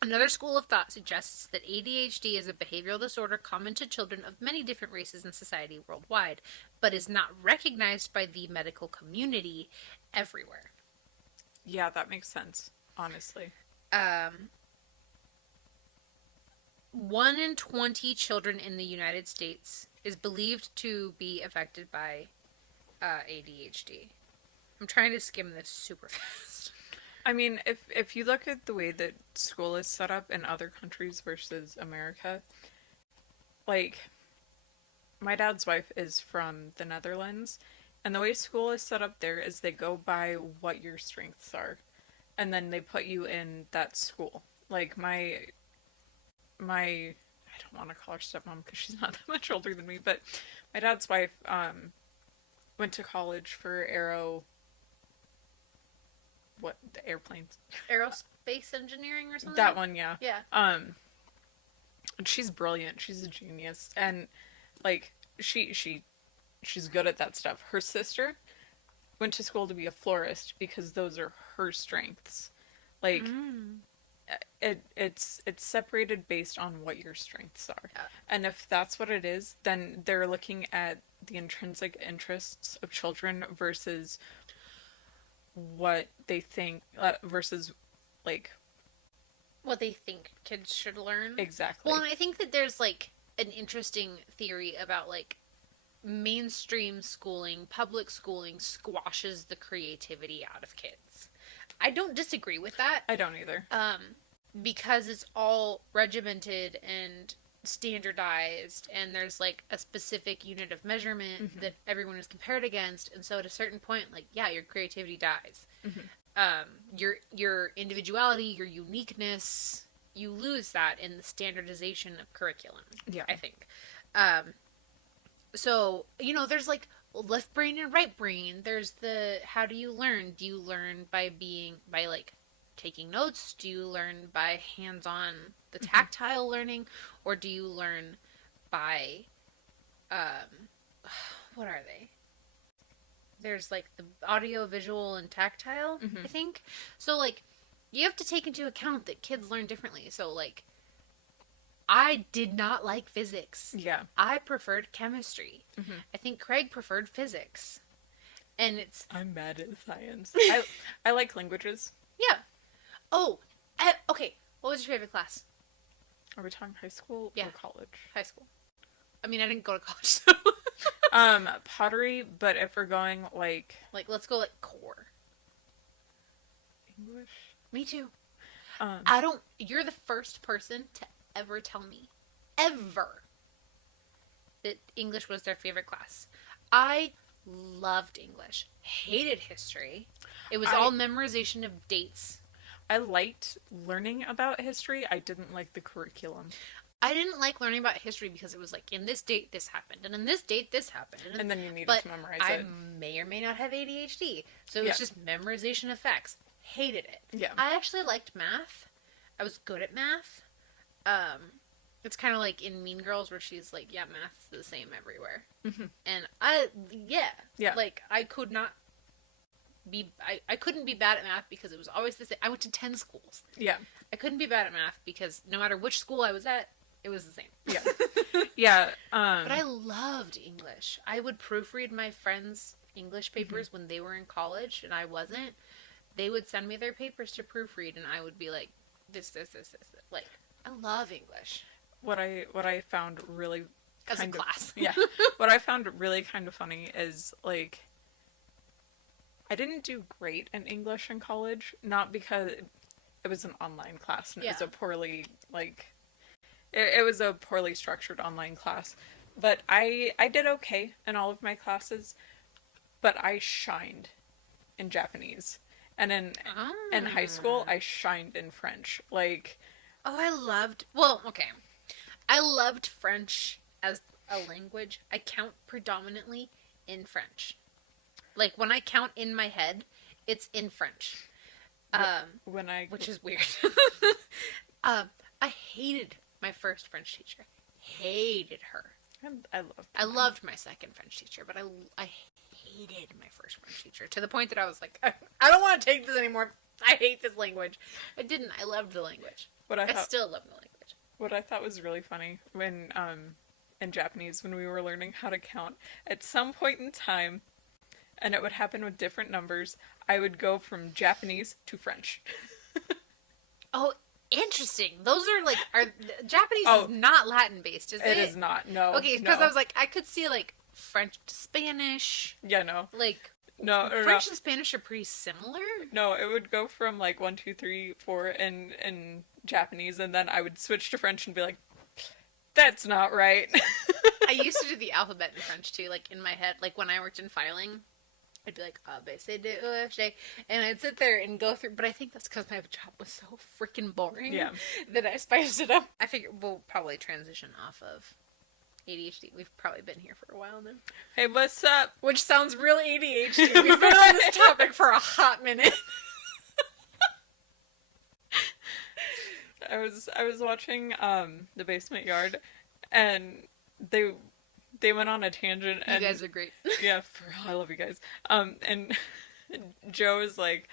another school of thought suggests that ADHD is a behavioral disorder common to children of many different races in society worldwide, but is not recognized by the medical community everywhere. Yeah, that makes sense, honestly. 1 in 20 children in the United States is believed to be affected by ADHD. I'm trying to skim this super fast. I mean, if you look at the way that school is set up in other countries versus America, like, my dad's wife is from the Netherlands, and the way school is set up there is they go by what your strengths are, and then they put you in that school. Like, my I don't want to call her stepmom because she's not that much older than me, but my dad's wife went to college for the airplanes. Aerospace engineering or something? That one, yeah. Yeah. And she's brilliant. She's a genius, and like she's good at that stuff. Her sister went to school to be a florist because those are her strengths. Like, it's separated based on what your strengths are. Yeah. And if that's what it is, then they're looking at the intrinsic interests of children versus what they think, versus, like... what they think kids should learn. Exactly. Well, and I think that there's, like, an interesting theory about, like, mainstream schooling, public schooling squashes the creativity out of kids. I don't disagree with that. I don't either. Because it's all regimented and standardized, and there's like a specific unit of measurement that everyone is compared against, and so at a certain point, like, yeah, your creativity dies. Your individuality, your uniqueness, you lose that in the standardization of curriculum. Yeah. I think. So, you know, there's like left brain and right brain. There's the, how do you learn? Do you learn by like taking notes? Do you learn by hands-on, the tactile learning? Or do you learn by, what are they? There's like the audio, visual, and tactile, I think. So like, you have to take into account that kids learn differently. So like, I did not like physics. Yeah. I preferred chemistry. I think Craig preferred physics. And it's... I'm bad at science. I like languages. Yeah. Oh, okay. What was your favorite class? Are we talking high school or college? High school. I mean, I didn't go to college, so... Pottery, but if we're going, like... Like, let's go, like, core. English? Me too. I don't... You're the first person to ever tell me, ever, that English was their favorite class. I loved English. Hated history. It was all memorization of dates. I liked learning about history. I didn't like the curriculum. I didn't like learning about history because it was like, in this date, this happened. And in this date, this happened. And then you needed to memorize it. I may or may not have ADHD. So it was just memorization of facts. Hated it. Yeah. I actually liked math. I was good at math. It's kind of like in Mean Girls where she's like, yeah, math's the same everywhere. Mm-hmm. And like, I could not be, I couldn't be bad at math because it was always the same. I went to 10 schools. Yeah. I couldn't be bad at math because no matter which school I was at, it was the same. Yeah. Yeah. But I loved English. I would proofread my friends' English papers when they were in college and I wasn't. They would send me their papers to proofread and I would be like, this. Like, I love English. What I found really as a class. Yeah. What I found really kind of funny is, like, I didn't do great in English in college, not because it was an online class and it was a poorly, like, it was a poorly structured online class, but I did okay in all of my classes, but I shined in Japanese. And in high school, I shined in French. Like, I loved French as a language. I count predominantly in French. Like, when I count in my head, it's in French. Which is weird. I hated my first French teacher. Hated her. I loved my second French teacher, but I hated my first French teacher to the point that I was like, I don't want to take this anymore. I hate this language. I didn't. I loved the language. I still love the language. What I thought was really funny when, in Japanese, when we were learning how to count, at some point in time, and it would happen with different numbers, I would go from Japanese to French. Oh, interesting. Those are Japanese is not Latin based, is it? It is not, no. Okay, because I was like, I could see like French to Spanish. Yeah, no. Like, no, French and Spanish are pretty similar. No, it would go from like 1, 2, 3, 4 in Japanese, and then I would switch to French and be like, that's not right. I used to do the alphabet in French too, like in my head. Like when I worked in filing, I'd be like, A, B, C, D, E, F, G, and I'd sit there and go through, but I think that's because my job was so freaking boring that I spiced it up. I figure we'll probably transition off of ADHD. We've probably been here for a while now. Hey, what's up? Which sounds real ADHD. We've been on this topic for a hot minute. I was watching The Basement Yard, and they went on a tangent. And, you guys are great. Yeah, I love you guys. And Joe was like,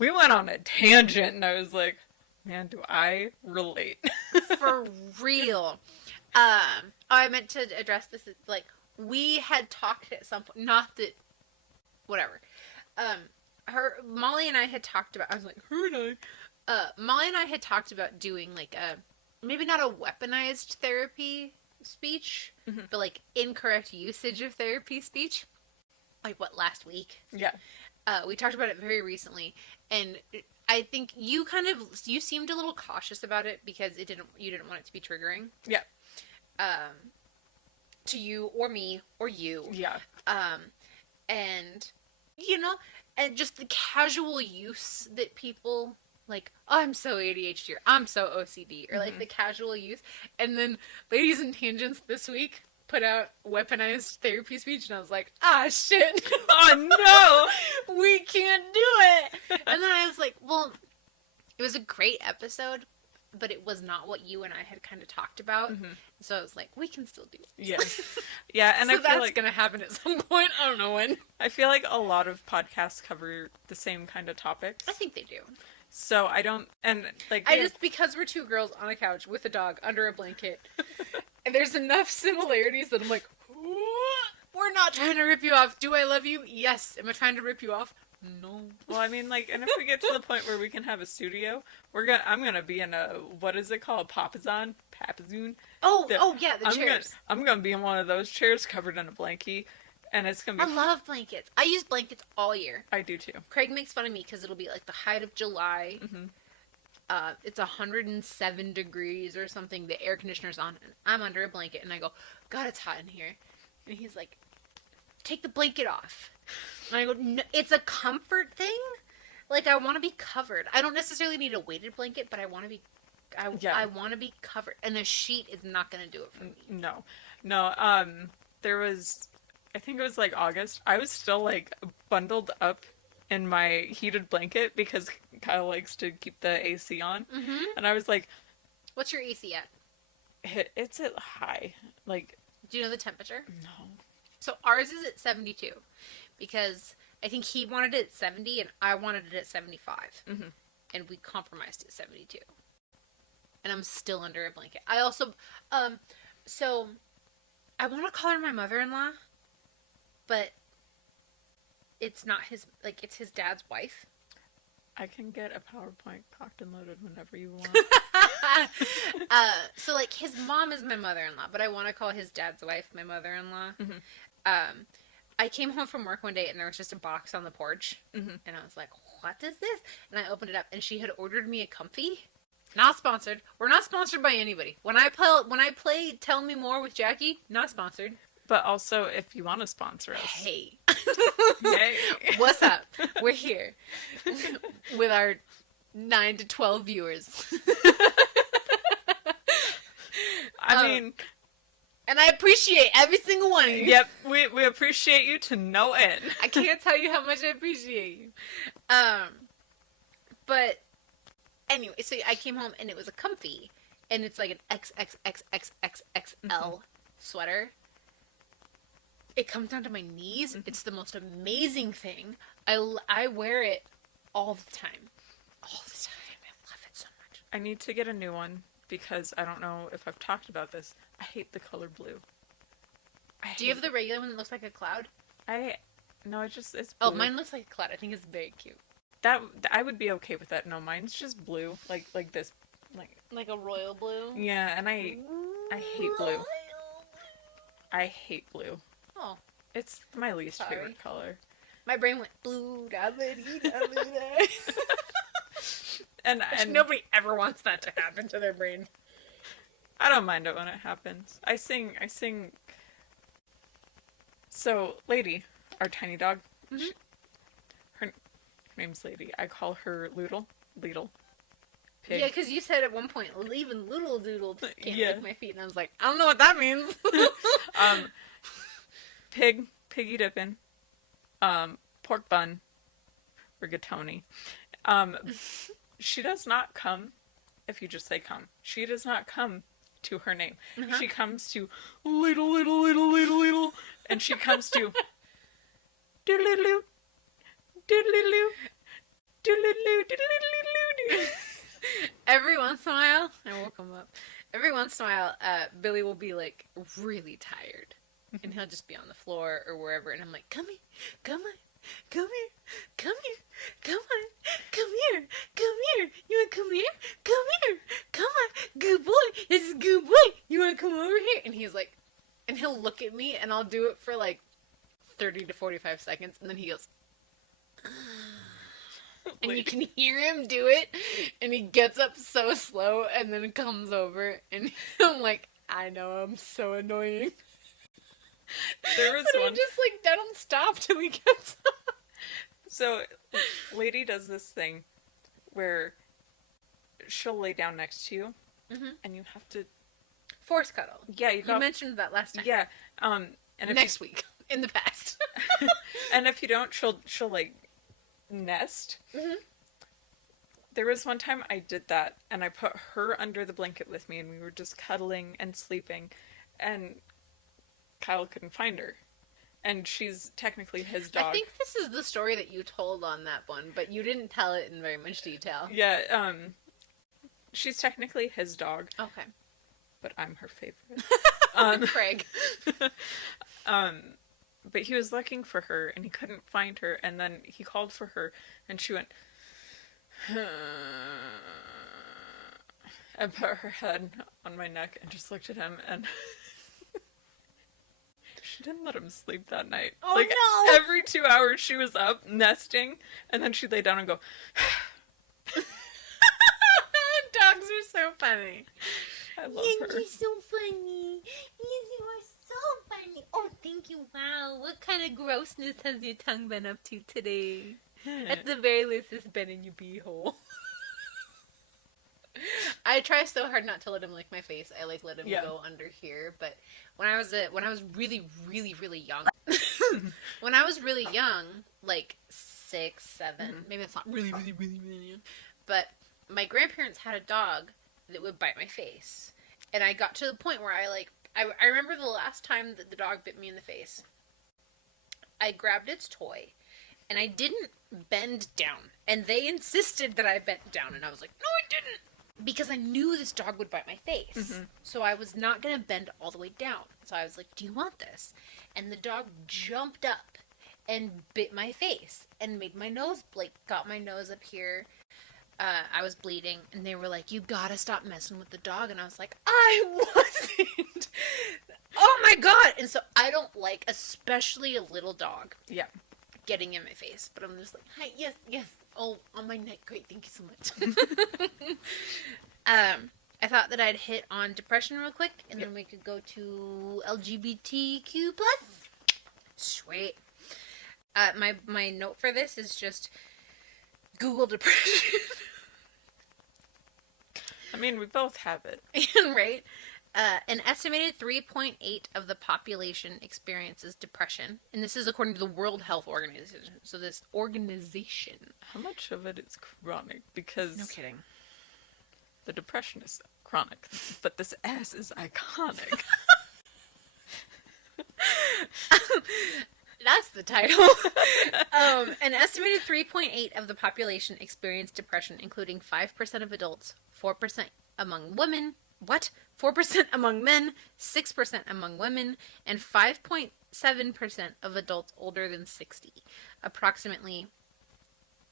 we went on a tangent, and I was like, man, do I relate? For real. I meant to address this. Like, we had talked at some point. Not that, whatever. Molly and I had talked about. I was like, who and I? Molly and I had talked about doing like maybe not a weaponized therapy speech, but like incorrect usage of therapy speech. Like last week? Yeah. We talked about it very recently, and I think you seemed a little cautious about it because you didn't want it to be triggering. Yeah. To you or me or you. Yeah. And and just the casual use that people like, oh, I'm so ADHD or I'm so OCD or like the casual use. And then Ladies in Tangents this week put out weaponized therapy speech and I was like, ah, shit. Oh no, we can't do it. And then I was like, well, it was a great episode, but it was not what you and I had kind of talked about. So I was like, we can still do this. Yeah. Yeah, and so I feel that's like going to happen at some point. I don't know when. I feel like a lot of podcasts cover the same kind of topics. I think they do. So I don't, and like... because we're two girls on a couch with a dog under a blanket, and there's enough similarities that I'm like, we're We're not trying to rip you off. Do I love you? Yes. Am I trying to rip you off? No. Well, I mean, like, and if we get to the point where we can have a studio, I'm gonna be in a, what is it called, Papazoon? Oh, yeah, the chairs. I'm gonna be in one of those chairs covered in a blankie, and it's gonna be. I love blankets. I use blankets all year. I do too. Craig makes fun of me because it'll be like the height of July. Mm-hmm. It's 107 degrees or something. The air conditioner's on, and I'm under a blanket, and I go, God, it's hot in here. And he's like, take the blanket off. And I go, no, it's a comfort thing. Like, I want to be covered. I don't necessarily need a weighted blanket, but I want to be. I want to be covered, and a sheet is not going to do it for me. No. There was, I think it was like August. I was still like bundled up in my heated blanket because Kyle likes to keep the AC on, and I was like, "What's your AC at?" It's at high. Like, do you know the temperature? No. So ours is at 72, because I think he wanted it at 70 and I wanted it at 75, and we compromised at 72. And I'm still under a blanket. I also, so I want to call her my mother-in-law, but it's not his, like, it's his dad's wife. I can get a PowerPoint cocked and loaded whenever you want. So, like, his mom is my mother-in-law, but I want to call his dad's wife my mother-in-law. I came home from work one day and there was just a box on the porch, and I was like, what is this? And I opened it up, and she had ordered me a comfy. Not sponsored. We're not sponsored by anybody. When I play Tell Me More with Jackie, not sponsored. But also, if you want to sponsor us. Hey. Hey. What's up? We're here with our 9 to 12 viewers. I mean... And I appreciate every single one of you. Yep, we appreciate you to no end. I can't tell you how much I appreciate you. But anyway, so I came home and it was a comfy, and it's like an XXXXXXL sweater. It comes down to my knees. It's the most amazing thing. I wear it all the time. All the time. I love it so much. I need to get a new one because I don't know if I've talked about this. I hate the color blue. Do you have the regular one that looks like a cloud? No, it's blue. Oh, mine looks like a cloud. I think it's very cute. That I would be okay with that. No, mine's just blue, like this, like a royal blue. Yeah, and I hate blue. I hate blue. Oh, it's my least favorite color. My brain went blue, da da da da da. And nobody ever wants that to happen to their brain. I don't mind it when it happens. I sing. So, Lady, our tiny dog, her name's Lady. I call her Loodle. Pig. Yeah, because you said at one point, even Little Doodle can't lick my feet, and I was like, I don't know what that means. Piggy Dippin', pork bun, rigatoni. She does not come if you just say come. She does not come to her name. She comes to little, and she comes to doodle-doo, doodle-doo, doodle-doo, doodle-doo. Every once in a while, I woke him up. Every once in a while, Billy will be like really tired, and he'll just be on the floor or wherever, and I'm like, come here, come on, come here, come here, come on, come here, come here. You want to come here? Come here, come on, good boy. This is good boy. You want to come over here? And he's like, and he'll look at me, and I'll do it for like 30 to 45 seconds, and then he goes. And you can hear him do it, and he gets up so slow, and then comes over, and I'm like, I know, I'm so annoying. There was but one. I just like let him stop till he gets up. So, Lady does this thing where she'll lay down next to you, and you have to force cuddle. Yeah, you mentioned that last time. Yeah, and next week in the past. And if you don't, she'll like nest. There was one time I did that, and I put her under the blanket with me, and we were just cuddling and sleeping, and Kyle couldn't find her, and she's technically his dog. I think this is the story that you told on that one, but you didn't tell it in very much detail. Yeah, she's technically his dog. Okay. But I'm her favorite. Craig. but he was looking for her and he couldn't find her, and then he called for her and she went and put her head on my neck and just looked at him, and she didn't let him sleep that night. Oh, like no! every 2 hours she was up nesting, and then she'd lay down and go Dogs are so funny. I love her. You're so funny. Yes, you are so funny. Oh, thank you. Wow. What kind of grossness has your tongue been up to today? At the very least, it's been in your beehole. I try so hard not to let him lick my face. I like let him go under here. But when I was really, really, really young, when I was really young, like 6, 7, maybe it's not really, really, really, really young, but my grandparents had a dog that would bite my face, and I got to the point where I remember the last time that the dog bit me in the face. I grabbed its toy, and I didn't bend down, and they insisted that I bent down, and I was like, no, I didn't, because I knew this dog would bite my face, so I was not going to bend all the way down. So I was like, do you want this? And the dog jumped up and bit my face and made my nose, got my nose up here. I was bleeding, and they were like, you gotta stop messing with the dog. And I was like, I wasn't. Oh my god. And so I don't like, especially a little dog, getting in my face. But I'm just like, hi, yes. Oh, on my neck. Great, thank you so much. I thought that I'd hit on depression real quick, and then we could go to LGBTQ+. Sweet. My note for this is just Google depression. I mean, we both have it. Right? An estimated 3.8 of the population experiences depression. And this is according to the World Health Organization. So this organization. How much of it is chronic? Because No kidding. the depression is chronic, but this ass is iconic. That's the title. An estimated 3.8 of the population experienced depression, including 5% of adults, 4% among women, 4% among men, 6% among women, and 5.7% of adults older than 60. Approximately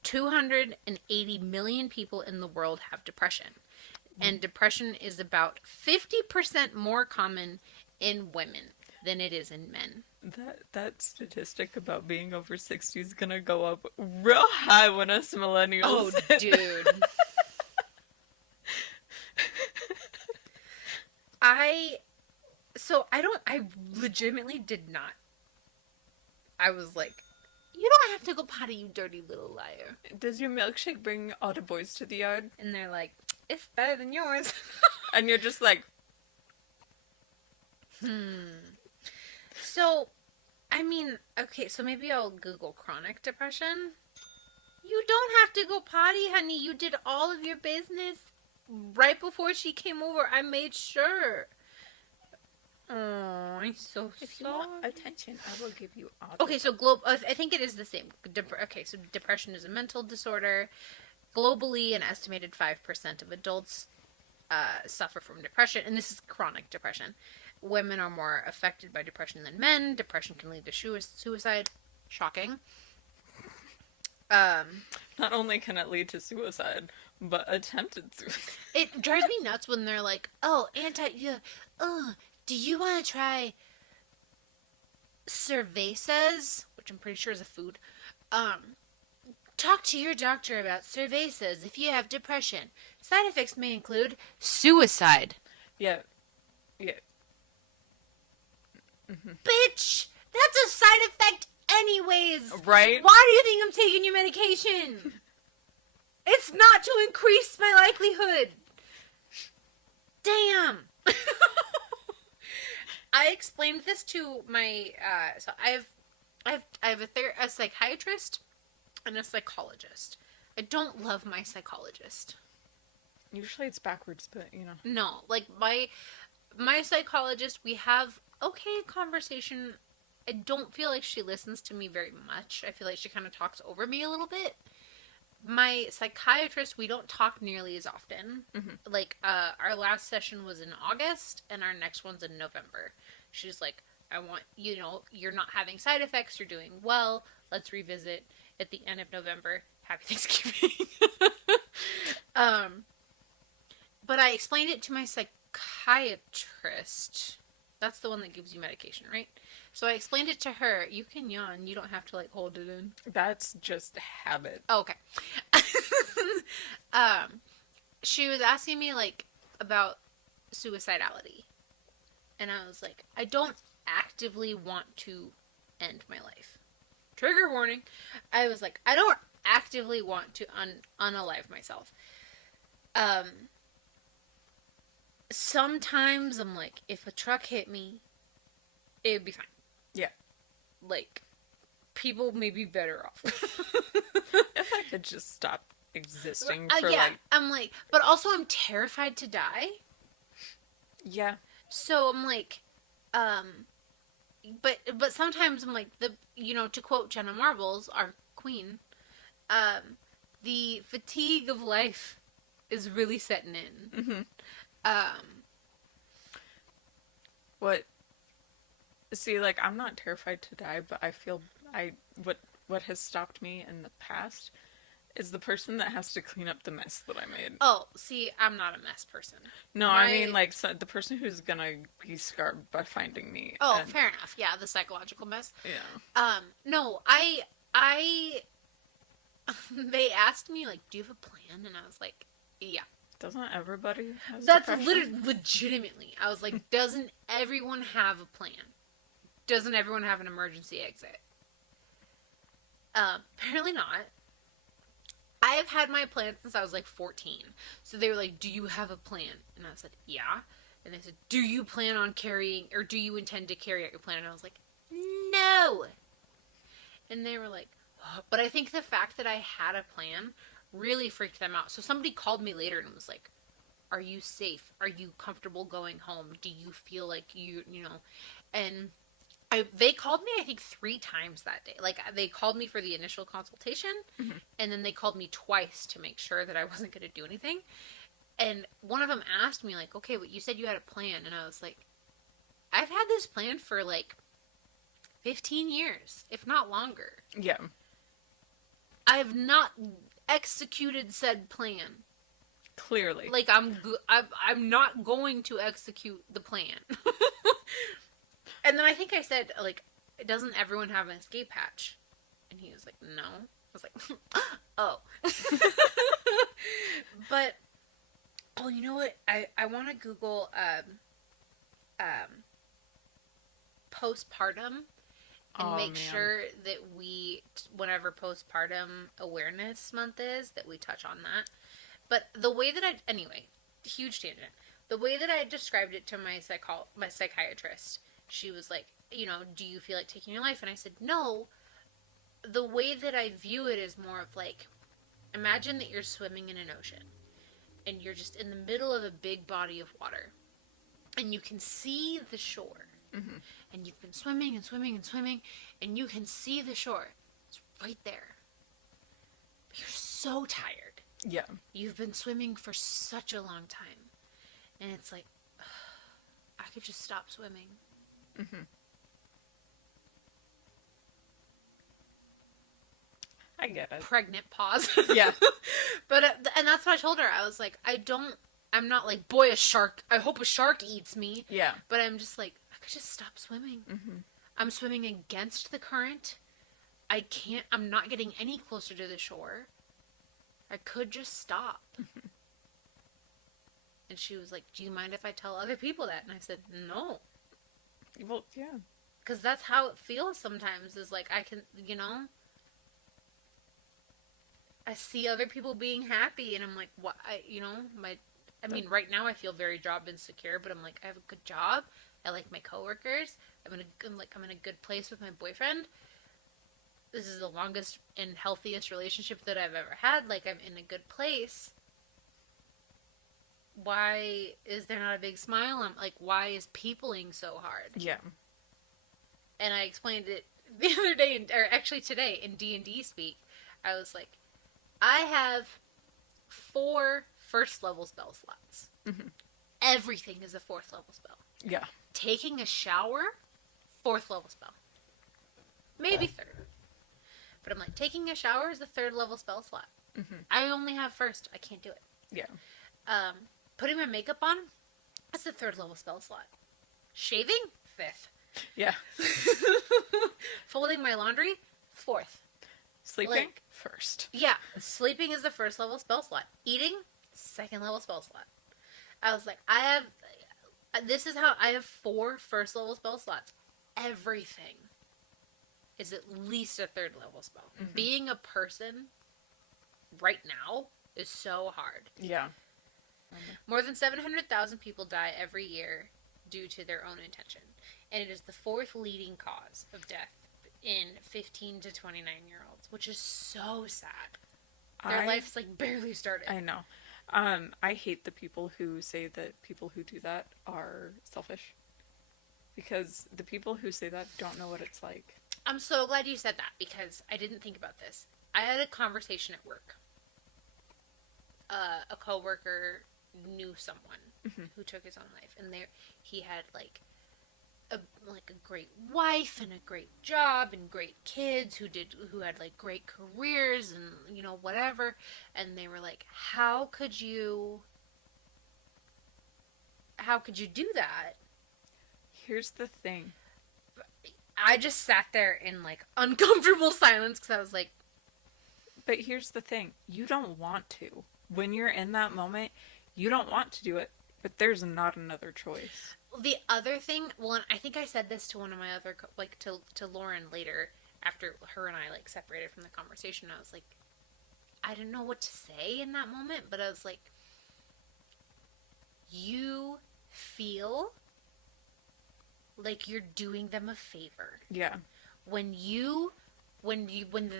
280 million people in the world have depression. And depression is about 50% more common in women than it is in men. That statistic about being over 60 is gonna go up real high when us millennials. Oh, dude. I legitimately did not. I was like, you don't have to go potty, you dirty little liar. Does your milkshake bring all the boys to the yard? And they're like, it's better than yours. And you're just like, So, I mean, okay, so maybe I'll Google chronic depression. You don't have to go potty, honey. You did all of your business right before she came over. I made sure. Oh, I'm so if you sorry. want attention, I will give you all. Okay, so I think it is the same. Okay, so depression is a mental disorder. Globally, an estimated 5% of adults suffer from depression, and this is chronic depression. Women are more affected by depression than men. Depression can lead to suicide. Shocking. Not only can it lead to suicide, but attempted suicide. It drives me nuts when they're like, "Oh, do you want to try cervezas?" Which I'm pretty sure is a food. Talk to your doctor about cervezas if you have depression. Side effects may include suicide. Yeah. Bitch, that's a side effect anyways. Right? Why do you think I'm taking your medication? It's not to increase my likelihood. Damn. I explained this to my so I have a psychiatrist and a psychologist. I don't love my psychologist. Usually it's backwards, but you know. No, like my psychologist, we have okay conversation. I don't feel like she listens to me very much. I feel like she kind of talks over me a little bit. My psychiatrist, we don't talk nearly as often. Mm-hmm. Like, our last session was in August, and our next one's in November. She's like, I want, you're not having side effects. You're doing well. Let's revisit at the end of November. Happy Thanksgiving. But I explained it to my psychiatrist. That's the one that gives you medication, right? So I explained it to her. You can yawn. You don't have to, like, hold it in. That's just habit. Oh, okay. She was asking me, like, about suicidality. And I was like, I don't actively want to end my life. Trigger warning. I was like, I don't actively want to unalive myself. Sometimes I'm like, if a truck hit me, it would be fine. Yeah. Like, people may be better off. If I could just stop existing for I'm like, but also I'm terrified to die. Yeah. So I'm like, but sometimes I'm like, to quote Jenna Marbles, our queen, the fatigue of life is really setting in. Mm-hmm. See, like, I'm not terrified to die, but I feel what has stopped me in the past is the person that has to clean up the mess that I made. Oh, see, I'm not a mess person. No, I mean, like, the person who's gonna be scarred by finding me. Oh, fair enough. Yeah, the psychological mess. Yeah. No, they asked me, like, do you have a plan? And I was like, yeah. Doesn't everybody have That's depression? legitimately. I was like, doesn't everyone have a plan? Doesn't everyone have an emergency exit? Apparently not. I have had my plan since I was like 14. So they were like, do you have a plan? And I said, yeah. And they said, do you plan on carrying, or do you intend to carry out your plan? And I was like, no. And they were like, oh. But I think the fact that I had a plan really freaked them out. So somebody called me later and was like, are you safe? Are you comfortable going home? Do you feel like and they called me, I think, 3 times that day. Like, they called me for the initial consultation, mm-hmm. and then they called me twice to make sure that I wasn't going to do anything. And one of them asked me, like, okay, but you said you had a plan. And I was like, I've had this plan for, like, 15 years, if not longer. Yeah. I have not executed said plan. Clearly. Like, I'm not going to execute the plan. And then I think I said, like, doesn't everyone have an escape hatch? And he was like, no. I was like, oh. But, oh, you know what? I want to Google postpartum and make sure that whenever postpartum awareness month is, that we touch on that. But the way that anyway, huge tangent. The way that I described it to my psychiatrist, she was like, do you feel like taking your life? And I said, no. The way that I view it is more of like, imagine that you're swimming in an ocean and you're just in the middle of a big body of water and you can see the shore. Mm-hmm. And you've been swimming and swimming and swimming and you can see the shore. It's right there. But you're so tired. Yeah. You've been swimming for such a long time. And it's like, I could just stop swimming. Mm-hmm. I get it. Pregnant pause. Yeah. But, and that's what I told her. I was like, I'm not like, boy, a shark. I hope a shark eats me. Yeah. But I'm just like, I could just stop swimming. Mm-hmm. I'm swimming against the current. I'm not getting any closer to the shore. I could just stop. Mm-hmm. And she was like, do you mind if I tell other people that? And I said, no. Well, yeah. Because that's how it feels sometimes, is like, I can, I see other people being happy, and I'm like, what, right now I feel very job insecure, but I'm like, I have a good job, I like my coworkers, I'm in a good place with my boyfriend, this is the longest and healthiest relationship that I've ever had, like, I'm in a good place. Why is there not a big smile? I'm like, why is peopling so hard? Yeah. And I explained it the other day, or actually today in D&D speak. I was like, I have 4 first level spell slots. Mm-hmm. Everything is a 4th level spell. Yeah. Taking a shower, 4th level spell. Maybe 3rd. But I'm like, taking a shower is the 3rd level spell slot. I only have 1st. I can't do it. Yeah. Putting my makeup on, that's the 3rd level spell slot. Shaving, 5th. Yeah. Folding my laundry, 4th. Sleeping, first. Yeah. Sleeping is the 1st level spell slot. Eating, 2nd level spell slot. I was like, this is how I have 4 1st level spell slots. Everything is at least a 3rd level spell. Being a person right now is so hard. Yeah. More than 700,000 people die every year due to their own intention. And it is the 4th leading cause of death in 15 to 29-year-olds, which is so sad. Their life's like barely started. I know. I hate the people who say that people who do that are selfish. Because the people who say that don't know what it's like. I'm so glad you said that, because I didn't think about this. I had a conversation at work. A coworker knew someone who took his own life, and he had like a great wife and a great job and great kids who had like great careers and whatever, and they were like, how could you do that? Here's the thing. I just sat there in like uncomfortable silence, because I was like, but here's the thing, you don't want to. When you're in that moment, you don't want to do it, but there's not another choice. The other thing, well, I think I said this to one of my other, to Lauren later, after her and I, separated from the conversation. I was like, I didn't know what to say in that moment, but I was like, you feel like you're doing them a favor. Yeah. When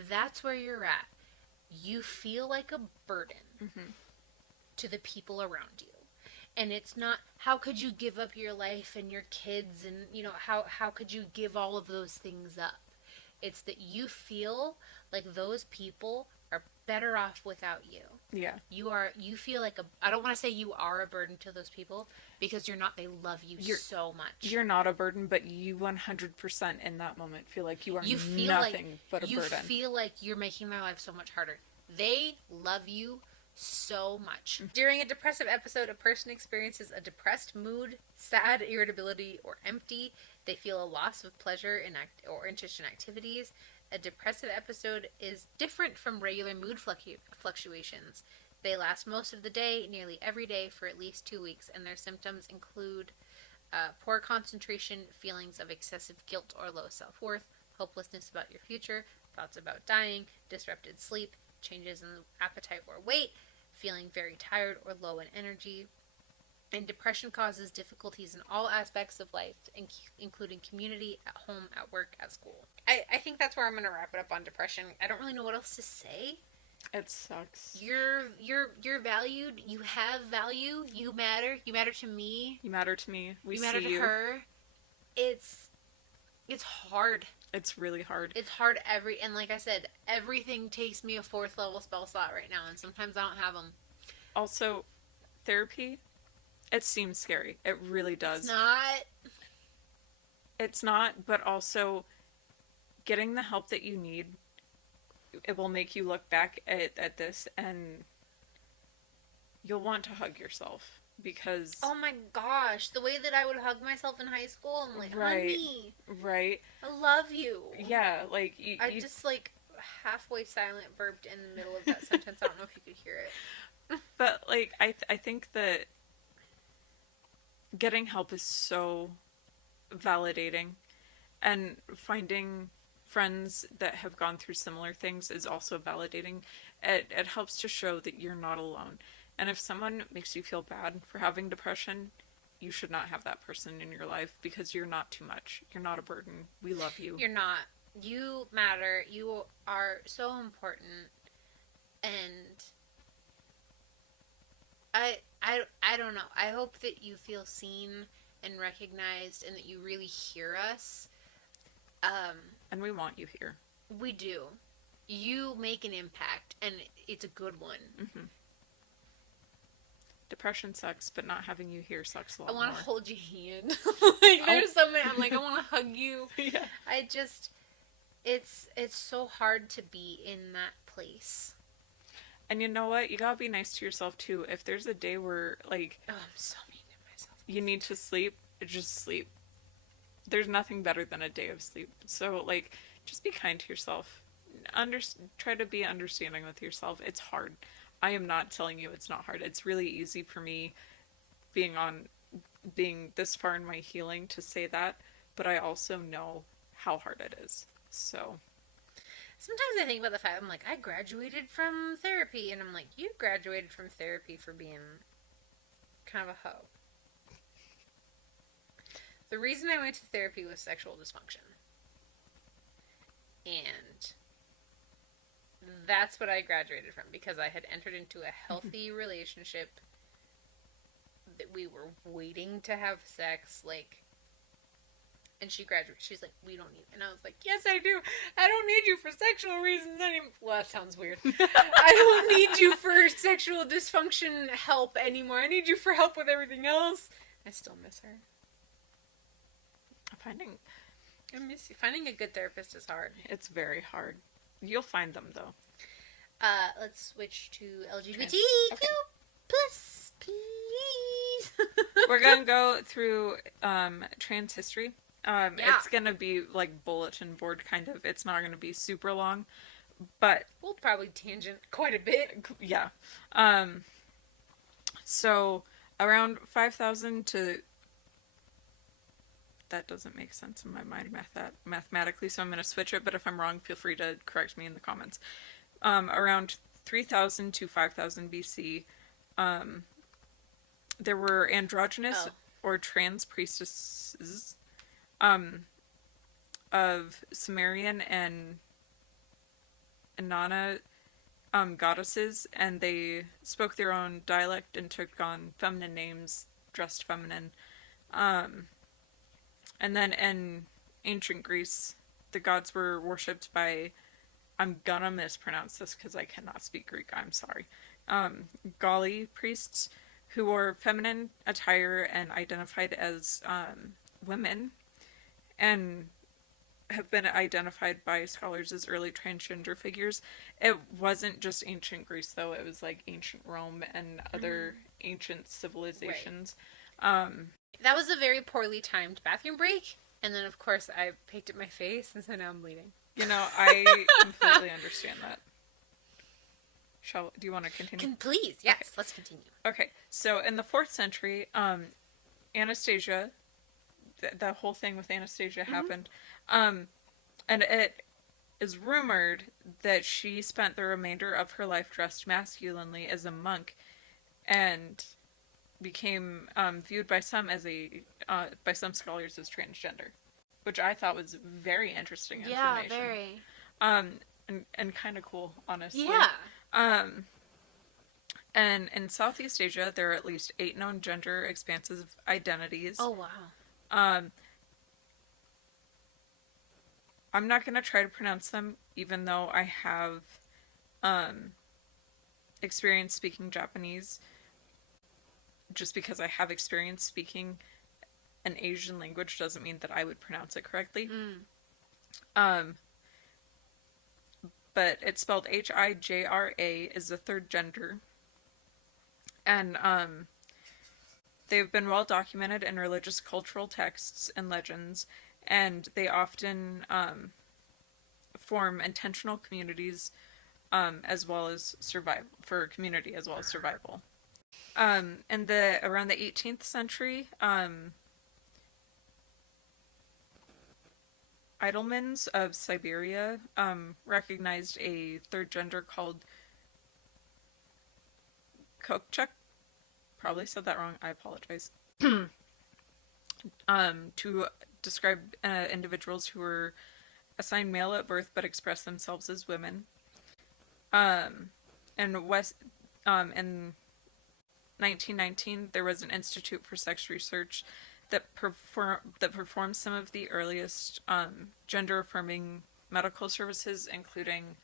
that's where you're at, you feel like a burden to the people around you. And it's not, how could you give up your life and your kids and, how could you give all of those things up? It's that you feel like those people are better off without you. Yeah. You feel like I don't want to say you are a burden to those people, because you're not. They love you so much. You're not a burden, but you 100% in that moment feel like you are nothing but a burden. You feel like you're making their life so much harder. They love you so much. During a depressive episode, a person experiences a depressed mood, sad, irritability, or empty. They feel a loss of pleasure or interest in activities. A depressive episode is different from regular mood fluctuations. They last most of the day, nearly every day, for at least 2 weeks, and their symptoms include poor concentration, feelings of excessive guilt or low self-worth, hopelessness about your future, thoughts about dying, disrupted sleep, changes in appetite or weight, feeling very tired or low in energy. And depression causes difficulties in all aspects of life, including community, at home, at work, at school. I think that's where I'm going to wrap it up on depression. I don't really know what else to say. It sucks. You're valued. You have value. You matter. You matter to me. You matter to me. We you matter see to you. her. It's hard. It's really hard. It's hard and like I said, everything takes me a 4th level spell slot right now, and sometimes I don't have them. Also, therapy, it seems scary. It really does. It's not, but also getting the help that you need, it will make you look back at this and you'll want to hug yourself, because oh my gosh, the way that I would hug myself in high school, I'm like, honey, right, I love you. Yeah, like I just halfway silent burped in the middle of that sentence. I don't know if you could hear it, but I think that getting help is so validating, and finding friends that have gone through similar things is also validating. It helps to show that you're not alone. And if someone makes you feel bad for having depression, you should not have that person in your life, because you're not too much. You're not a burden. We love you. You're not. You matter. You are so important. And I don't know. I hope that you feel seen and recognized, and that you really hear us. And we want you here. We do. You make an impact, and it's a good one. depression sucks, but not having you here sucks a lot I want more. to hold your hand. Like, there's something, I'm like, I want to hug you. Yeah. I just, it's so hard to be in that place. And you know what? You gotta be nice to yourself, too. If there's a day where, like, Oh, I'm so mean to myself. you need to sleep, just sleep. There's nothing better than a day of sleep. So, like, just be kind to yourself. Try to be understanding with yourself. It's hard. I am not telling you it's not hard. It's really easy for me being this far in my healing to say that, but I also know how hard it is. So Sometimes I think about the fact, I'm like, I graduated from therapy, and I'm like, you graduated from therapy for being kind of a hoe. The reason I went to therapy was sexual dysfunction. And that's what I graduated from, because I had entered into a healthy relationship that we were waiting to have sex, like, and she graduated. She's like, we don't need, and I was like, yes, I do. I don't need you for sexual reasons anymore. Well, that sounds weird. I don't need you for sexual dysfunction help anymore. I need you for help with everything else. I still miss her. I miss you. Finding a good therapist is hard. it's very hard. You'll find them, though. Let's switch to LGBTQ Okay. plus, please. We're gonna go through trans history. Yeah. It's gonna be like bulletin board kind of. It's not gonna be super long, but We'll probably tangent quite a bit. yeah. So around 5,000 to. That doesn't make sense in my mind mathematically, so I'm going to switch it, but if I'm wrong, feel free to correct me in the comments. Around 3,000 to 5,000 BC, there were androgynous or trans priestesses of Sumerian and Inanna goddesses, and they spoke their own dialect and took on feminine names, dressed feminine. And then in ancient Greece, the gods were worshipped by, I'm gonna mispronounce this because I cannot speak Greek, I'm sorry, Gali priests, who wore feminine attire and identified as women, and have been identified by scholars as early transgender figures. It wasn't just ancient Greece, though. It was like ancient Rome and other ancient civilizations. Right. That was a very poorly timed bathroom break, and then of course I picked at my face, and so now I'm bleeding. You know, I completely understand that. Do you want to continue? Please, yes, Okay. let's continue. Okay, so in the 4th century, Anastasia, the whole thing with Anastasia happened, and it is rumored that she spent the remainder of her life dressed masculinely as a monk, and became viewed by some by some scholars as transgender, which I thought was very interesting information. Yeah, very. And kind of cool, honestly. Yeah. And in Southeast Asia, there are at least 8 known gender expansive identities. Oh wow. I'm not gonna try to pronounce them, even though I have experience speaking Japanese. Just because I have experience speaking an Asian language doesn't mean that I would pronounce it correctly. But it's spelled Hijra, is the 3rd gender. And they've been well documented in religious cultural texts and legends, and they often form intentional communities as well as survival for community as well as survival. Around the 18th century, Edelmans of Siberia recognized a 3rd gender called Kokchuk. Probably said that wrong. I apologize. To describe individuals who were assigned male at birth but express themselves as women. In 1919, there was an Institute for Sex Research that performed some of the earliest gender-affirming medical services, including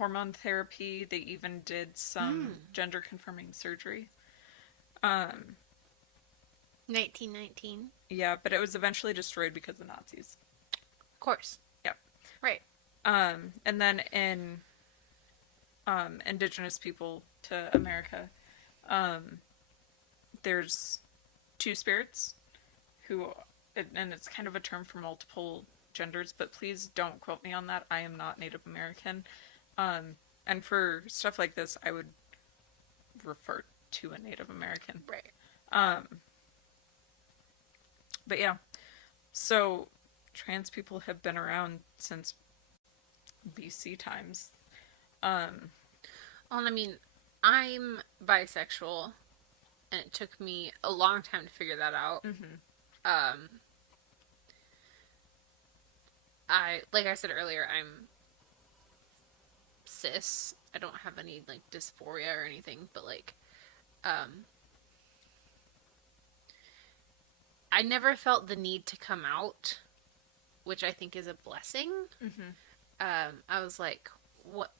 hormone therapy. They even did some gender confirming surgery. 1919. Yeah, but it was eventually destroyed because of Nazis. Of course. Yep. Right. And then in indigenous people to America, there's two spirits who, and it's kind of a term for multiple genders, but please don't quote me on that. I am not Native American. And for stuff like this, I would refer to a Native American. Right. But yeah, so trans people have been around since BC times. Well, I mean, I'm bisexual, and it took me a long time to figure that out. Like I said earlier, I'm cis. I don't have any like dysphoria or anything, but like, I never felt the need to come out, which I think is a blessing. I was like, what,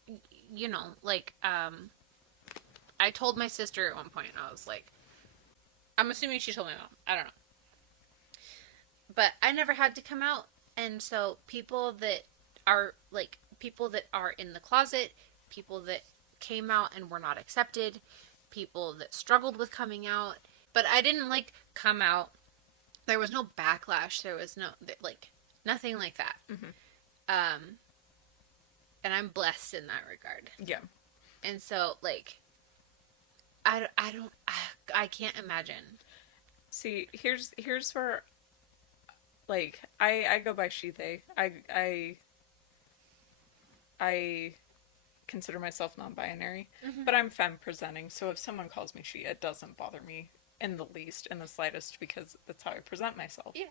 you know, like, I told my sister at one point, I was like, I'm assuming she told my mom, I don't know. But I never had to come out, and so people that are, like, people that are in the closet, people that came out and were not accepted, people that struggled with coming out, but I didn't, like, come out. There was no backlash, there was no, like, nothing like that. And I'm blessed in that regard. Yeah. And so, like, I can't imagine. See, here's where, like, I go by she, they. I consider myself non-binary, but I'm femme presenting, so if someone calls me she, it doesn't bother me in the least, in the slightest, because that's how I present myself. Yeah.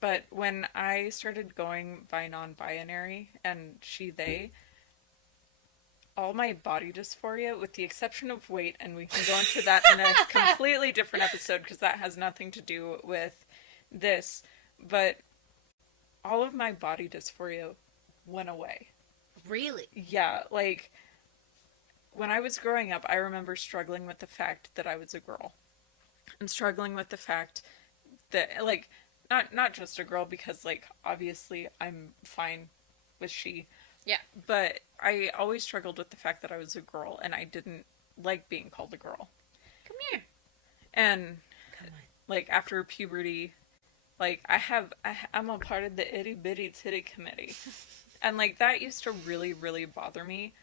But when I started going by non-binary and she, they, all my body dysphoria, with the exception of weight, and we can go into that in a completely different episode because that has nothing to do with this, but all of my body dysphoria went away. Really? Yeah, like, when I was growing up, I remember struggling with the fact that I was a girl. And struggling with the fact that, like, not just a girl, because, like, obviously I'm fine with she. Yeah. But I always struggled with the fact that I was a girl, and I didn't like being called a girl. Come here. And, like, after puberty, like, I'm a part of the itty bitty titty committee. And, like, that used to really, really bother me.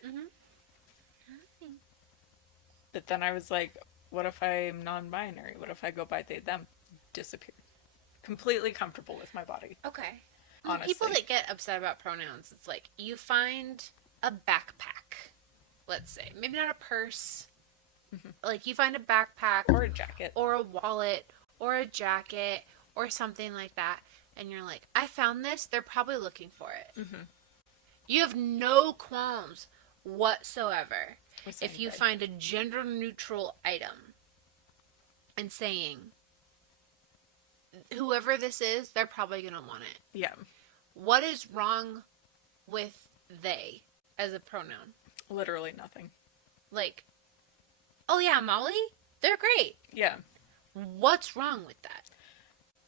But then I was like, what if I'm non-binary? What if I go by they, them? Disappeared. Completely comfortable with my body. Okay. Honestly. People that get upset about pronouns, it's like, you find a backpack, let's say. Maybe not a purse. Like, you find a backpack. Or a jacket. Or a wallet. Or a jacket. Or something like that. And you're like, I found this. They're probably looking for it. You have no qualms whatsoever if you find a gender-neutral item and saying, whoever this is, they're probably going to want it. Yeah. What is wrong with they as a pronoun? Literally nothing. Like, oh yeah, Molly? They're great. Yeah. What's wrong with that?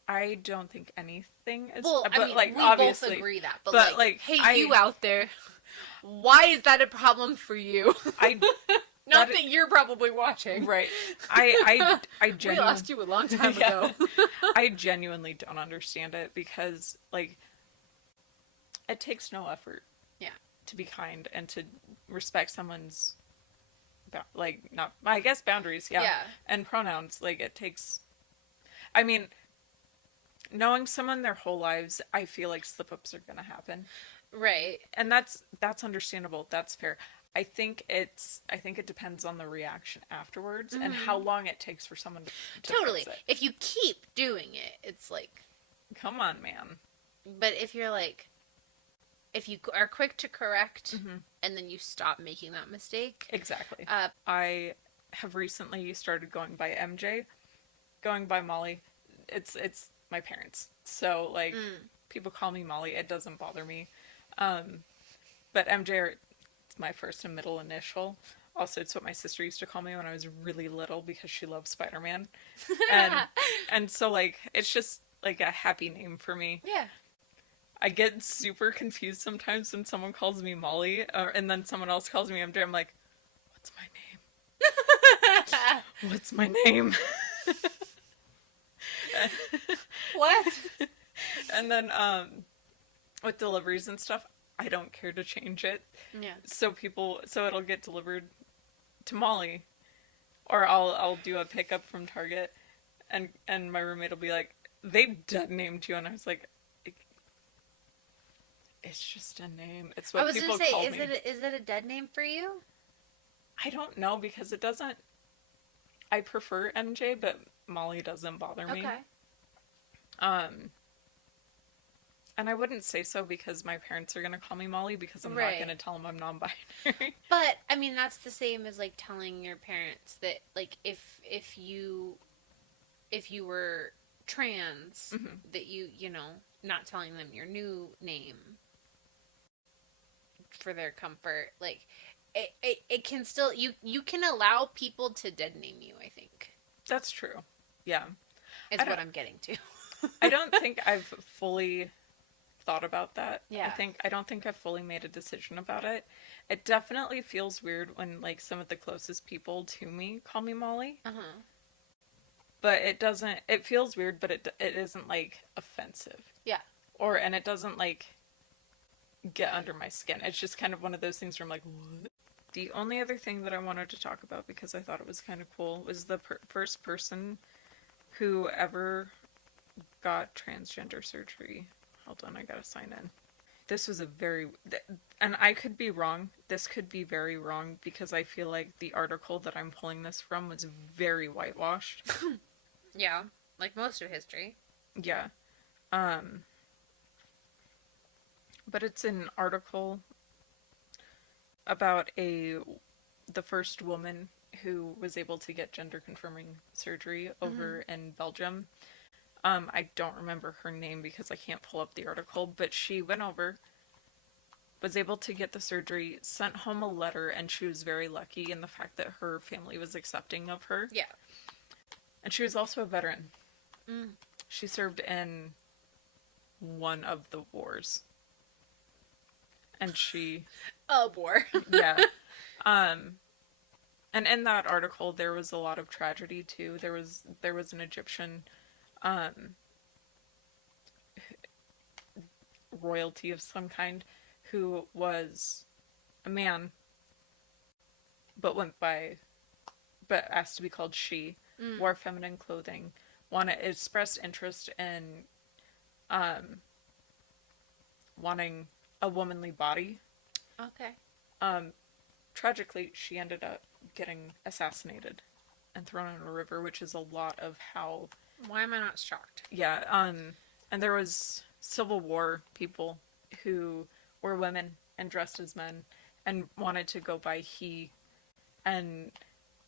I don't think anything is. Well, but, I mean, like, we obviously, both agree that. But like, hey, you out there, why is that a problem for you? Not that you're probably watching. Right. I genuinely... We lost you a long time ago. I genuinely don't understand it because, like, it takes no effort. Yeah. To be kind and to respect someone's, like, not, I guess, boundaries. Yeah. And pronouns. Like, it takes... I mean, knowing someone their whole lives, I feel like slip-ups are going to happen. Right. And that's understandable. That's fair. I think it depends on the reaction afterwards and how long it takes for someone to totally. fix it. If you keep doing it, it's like, come on, man. But if you're like, if you are quick to correct and then you stop making that mistake. Exactly. I have recently started going by MJ. Going by Molly, it's my parents. So, like, people call me Molly. It doesn't bother me. But MJ my first and middle initial. Also, it's what my sister used to call me when I was really little because she loved Spider-Man. And so, like, it's just, like, a happy name for me. Yeah. I get super confused sometimes when someone calls me Molly, and then someone else calls me MJ. I'm like, what's my name? What's my name? What? And then, with deliveries and stuff, I don't care to change it. Yeah. So it'll get delivered to Molly, or I'll do a pickup from Target, and my roommate will be like, they dead named you, and I was like, it's just a name. It's what people call me. Is it a dead name for you? I don't know, because it doesn't. I prefer MJ, but Molly doesn't bother me. Okay. And I wouldn't say so because my parents are gonna call me Molly, because I'm Right. not gonna tell them I'm non-binary. But I mean, that's the same as like telling your parents that like if you were trans, Mhm. that you know, not telling them your new name for their comfort. Like it can still, you can allow people to dead name you, I think. That's true. Yeah. Is what I'm getting to. I don't think I've fully thought about that. Yeah. I don't think I've fully made a decision about it. It definitely feels weird when, like, some of the closest people to me call me Molly. Uh-huh. But it doesn't, it feels weird, but it isn't, like, offensive. Yeah. And it doesn't, like, get under my skin. It's just kind of one of those things where I'm like, what? The only other thing that I wanted to talk about, because I thought it was kind of cool, was the first person who ever got transgender surgery. Hold on, I gotta sign in. This was and I could be wrong. This could be very wrong, because I feel like the article that I'm pulling this from was very whitewashed. Yeah, like most of history. Yeah. But it's an article about the first woman who was able to get gender confirming surgery over in Belgium. I don't remember her name because I can't pull up the article, but she went over, was able to get the surgery, sent home a letter, and she was very lucky in the fact that her family was accepting of her. Yeah. And she was also a veteran. Mm. She served in one of the wars. And she... Oh, war. Yeah. And in that article, there was a lot of tragedy, too. There was an Egyptian... royalty of some kind who was a man but asked to be called she, wore feminine clothing, expressed interest in wanting a womanly body. Okay. Tragically, she ended up getting assassinated and thrown in a river, which is a lot of how... Why am I not shocked? Yeah, and there was Civil War people who were women and dressed as men and wanted to go by he, and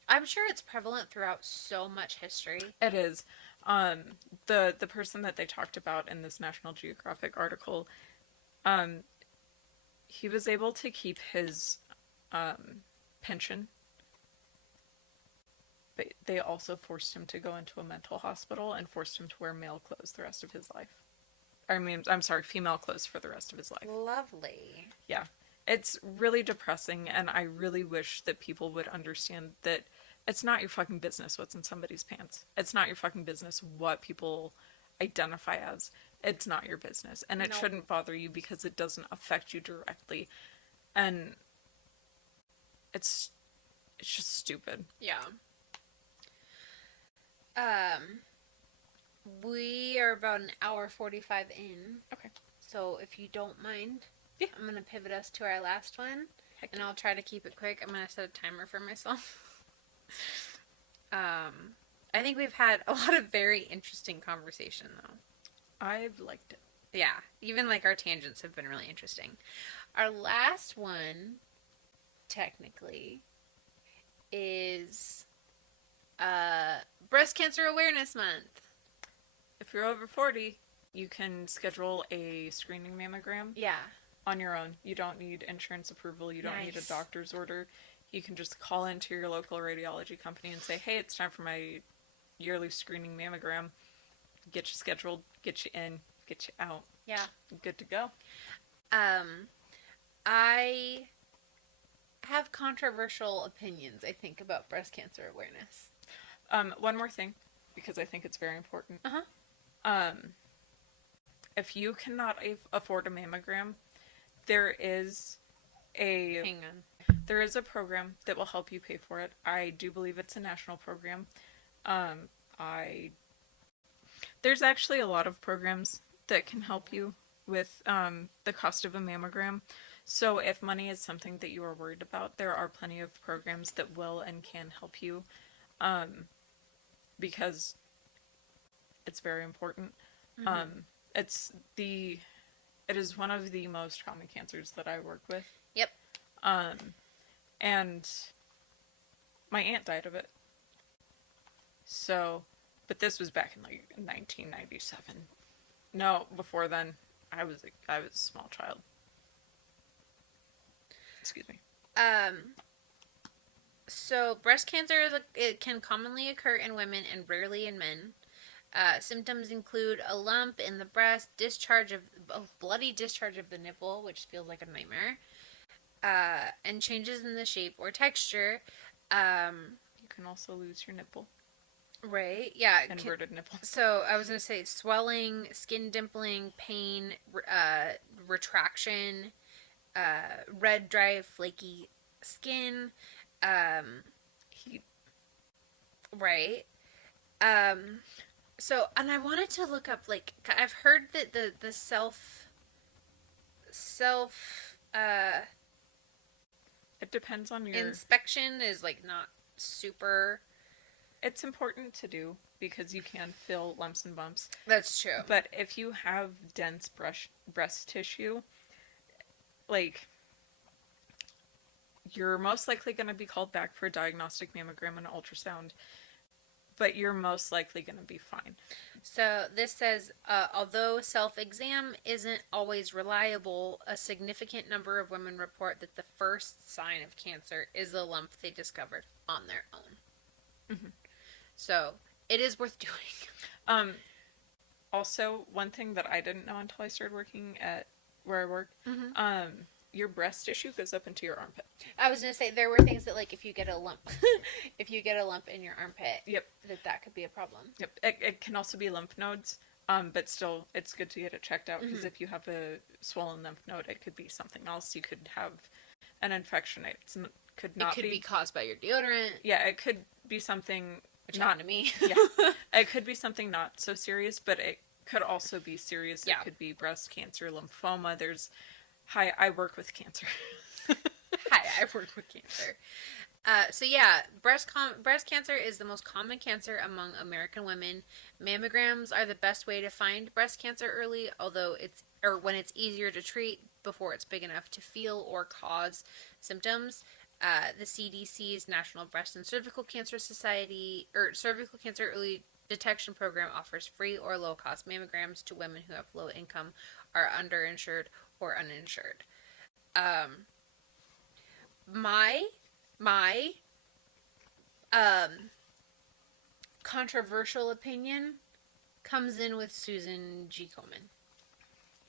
I'm sure it's prevalent throughout so much history. it is. The person that they talked about in this National Geographic article, he was able to keep his pension, but they also forced him to go into a mental hospital and forced him to wear male clothes the rest of his life. I mean, I'm sorry, female clothes for the rest of his life. Lovely. Yeah. It's really depressing, and I really wish that people would understand that it's not your fucking business what's in somebody's pants. It's not your fucking business what people identify as. It's not your business. And it shouldn't bother you because it doesn't affect you directly. And it's just stupid. Yeah. We are about an hour 45 in. Okay. So if you don't mind, yeah, I'm going to pivot us to our last one. Heck and yeah. I'll try to keep it quick. I'm going to set a timer for myself. I think we've had a lot of very interesting conversation, though. I've liked it. Yeah. Even like our tangents have been really interesting. Our last one, technically, is Breast Cancer Awareness Month. If you're over 40, you can schedule a screening mammogram. Yeah. on your own. You don't need insurance approval. You don't need a Nice. doctor's order. You can just call into your local radiology company and say, hey, it's time for my yearly screening mammogram. Get you scheduled, get you in, get you out. Yeah. Good to go. I have controversial opinions, I think, about breast cancer awareness. One more thing, because I think it's very important. Uh-huh. If you cannot afford a mammogram, there is Hang on. there is a program that will help you pay for it. I do believe it's a national program. There's actually a lot of programs that can help you with the cost of a mammogram. So if money is something that you are worried about, there are plenty of programs that will and can help you, because it's very important. Mm-hmm. It is one of the most common cancers that I work with. Yep. And my aunt died of it. So, but this was back in like 1997. No, before then, I was a small child. Excuse me. So breast cancer it can commonly occur in women and rarely in men. Symptoms include a lump in the breast, bloody discharge of the nipple, which feels like a nightmare, and changes in the shape or texture. You can also lose your nipple. Right? Yeah. Inverted nipple. So I was gonna say swelling, skin dimpling, pain, retraction, red, dry, flaky skin, Heat. right? So, and I wanted to look up, like, I've heard that the self, It depends on your... inspection is, like, not super... It's important to do because you can feel lumps and bumps. That's true. But if you have dense breast tissue, like, you're most likely going to be called back for a diagnostic mammogram and ultrasound, but you're most likely going to be fine. So this says, although self-exam isn't always reliable, a significant number of women report that the first sign of cancer is a lump they discovered on their own. Mm-hmm. So it is worth doing. Also, one thing that I didn't know until I started working at where I work, your breast tissue goes up into your armpit. I was gonna say there were things that, like, if you get a lump, in your armpit, Yep, that could be a problem. yep. It can also be lymph nodes, but still, it's good to get it checked out because if you have a swollen lymph node, it could be something else. You could have an infection. It could be caused by your deodorant. Yeah, it could be something. Which happened to me. Yeah, it could be something not so serious, but it could also be serious. Yeah. It could be breast cancer, lymphoma. I work with cancer. Hi, I work with cancer. So yeah, breast cancer is the most common cancer among American women. Mammograms are the best way to find breast cancer early, when it's easier to treat before it's big enough to feel or cause symptoms. The CDC's National Breast and Cervical Cancer Society Cervical Cancer Early Detection Program offers free or low-cost mammograms to women who have low income, are underinsured, or uninsured. My controversial opinion comes in with Susan G. Komen.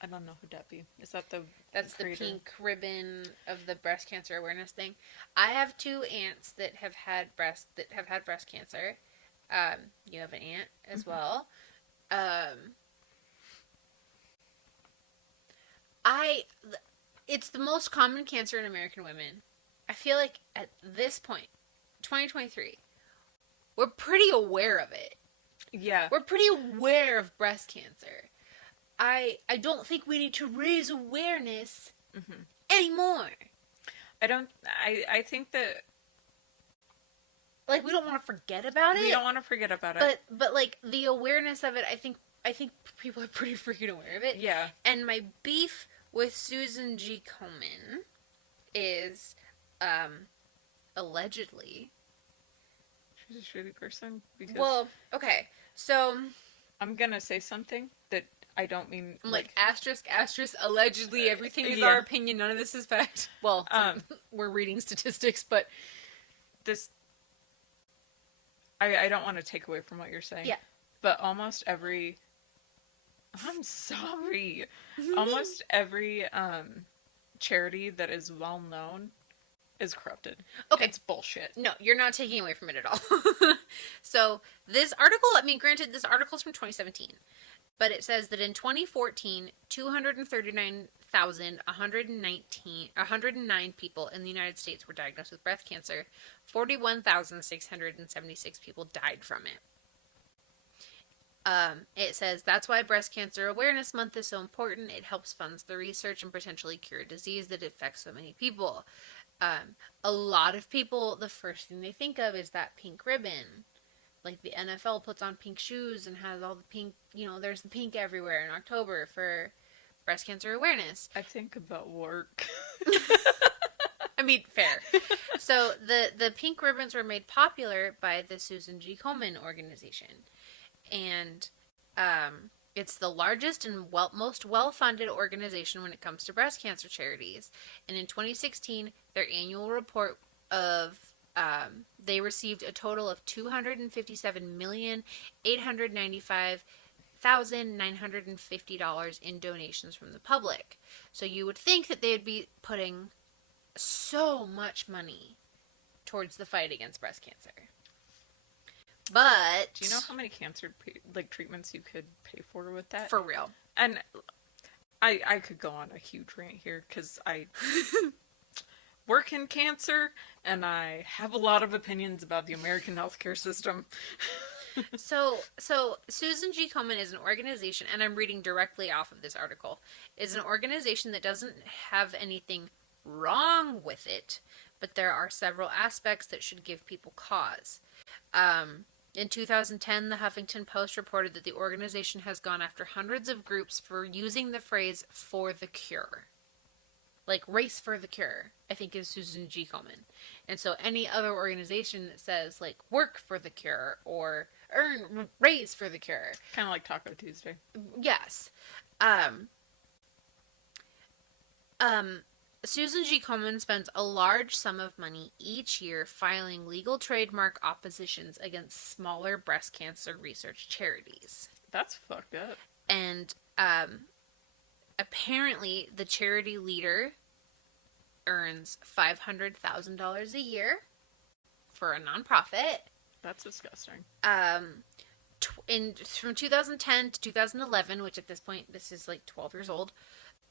I don't know who that be. Is that the That's creator? the pink ribbon of the breast cancer awareness thing. I have two aunts that have had breast cancer. You have an aunt as well. It's the most common cancer in American women. I feel like at this point, 2023, we're pretty aware of it. Yeah. We're pretty aware of breast cancer. I don't think we need to raise awareness anymore. I think that, like, we don't want to forget about it. we don't want to forget about it. But like the awareness of it, I think people are pretty freaking aware of it. Yeah. And my beef with Susan G. Komen is, allegedly. She's a shitty person. Because Well, okay, so I'm gonna say something that I don't mean I'm like asterisk, allegedly everything is our opinion, none of this is fact. Well, we're reading statistics, but this, I don't want to take away from what you're saying. Yeah. But almost every, I'm sorry, almost every charity that is well known is corrupted. Okay. It's bullshit. No, you're not taking away from it at all. So this article, I mean, granted, this article's from 2017, but it says that in 2014, 109 people in the United States were diagnosed with breast cancer. 41,676 people died from it. It says that's why Breast Cancer Awareness Month is so important. It helps fund the research and potentially cure a disease that affects so many people. A lot of people, the first thing they think of is that pink ribbon. Like the NFL puts on pink shoes and has all the pink, there's the pink everywhere in October for breast cancer awareness. I think about work. I mean, fair. So the pink ribbons were made popular by the Susan G. Komen organization. And it's the largest and most well-funded organization when it comes to breast cancer charities. And in 2016, their annual report of they received a total of $257,895,950 in donations from the public. So you would think that they would be putting so much money towards the fight against breast cancer. But do you know how many cancer treatments you could pay for with that? For real. And I could go on a huge rant here because I work in cancer and I have a lot of opinions about the American healthcare system. So Susan G. Komen is an organization, and I'm reading directly off of this article, is an organization that doesn't have anything wrong with it, but there are several aspects that should give people cause. In 2010, the Huffington Post reported that the organization has gone after hundreds of groups for using the phrase "for the cure." Like Race for the Cure, I think, is Susan G. Komen. And so any other organization that says, like, work for the cure or raise for the cure. Kind of like Taco Tuesday. Yes. Susan G. Komen spends a large sum of money each year filing legal trademark oppositions against smaller breast cancer research charities. That's fucked up. And apparently the charity leader earns $500,000 a year for a nonprofit. That's disgusting. From 2010 to 2011, which at this point, this is like 12 years old,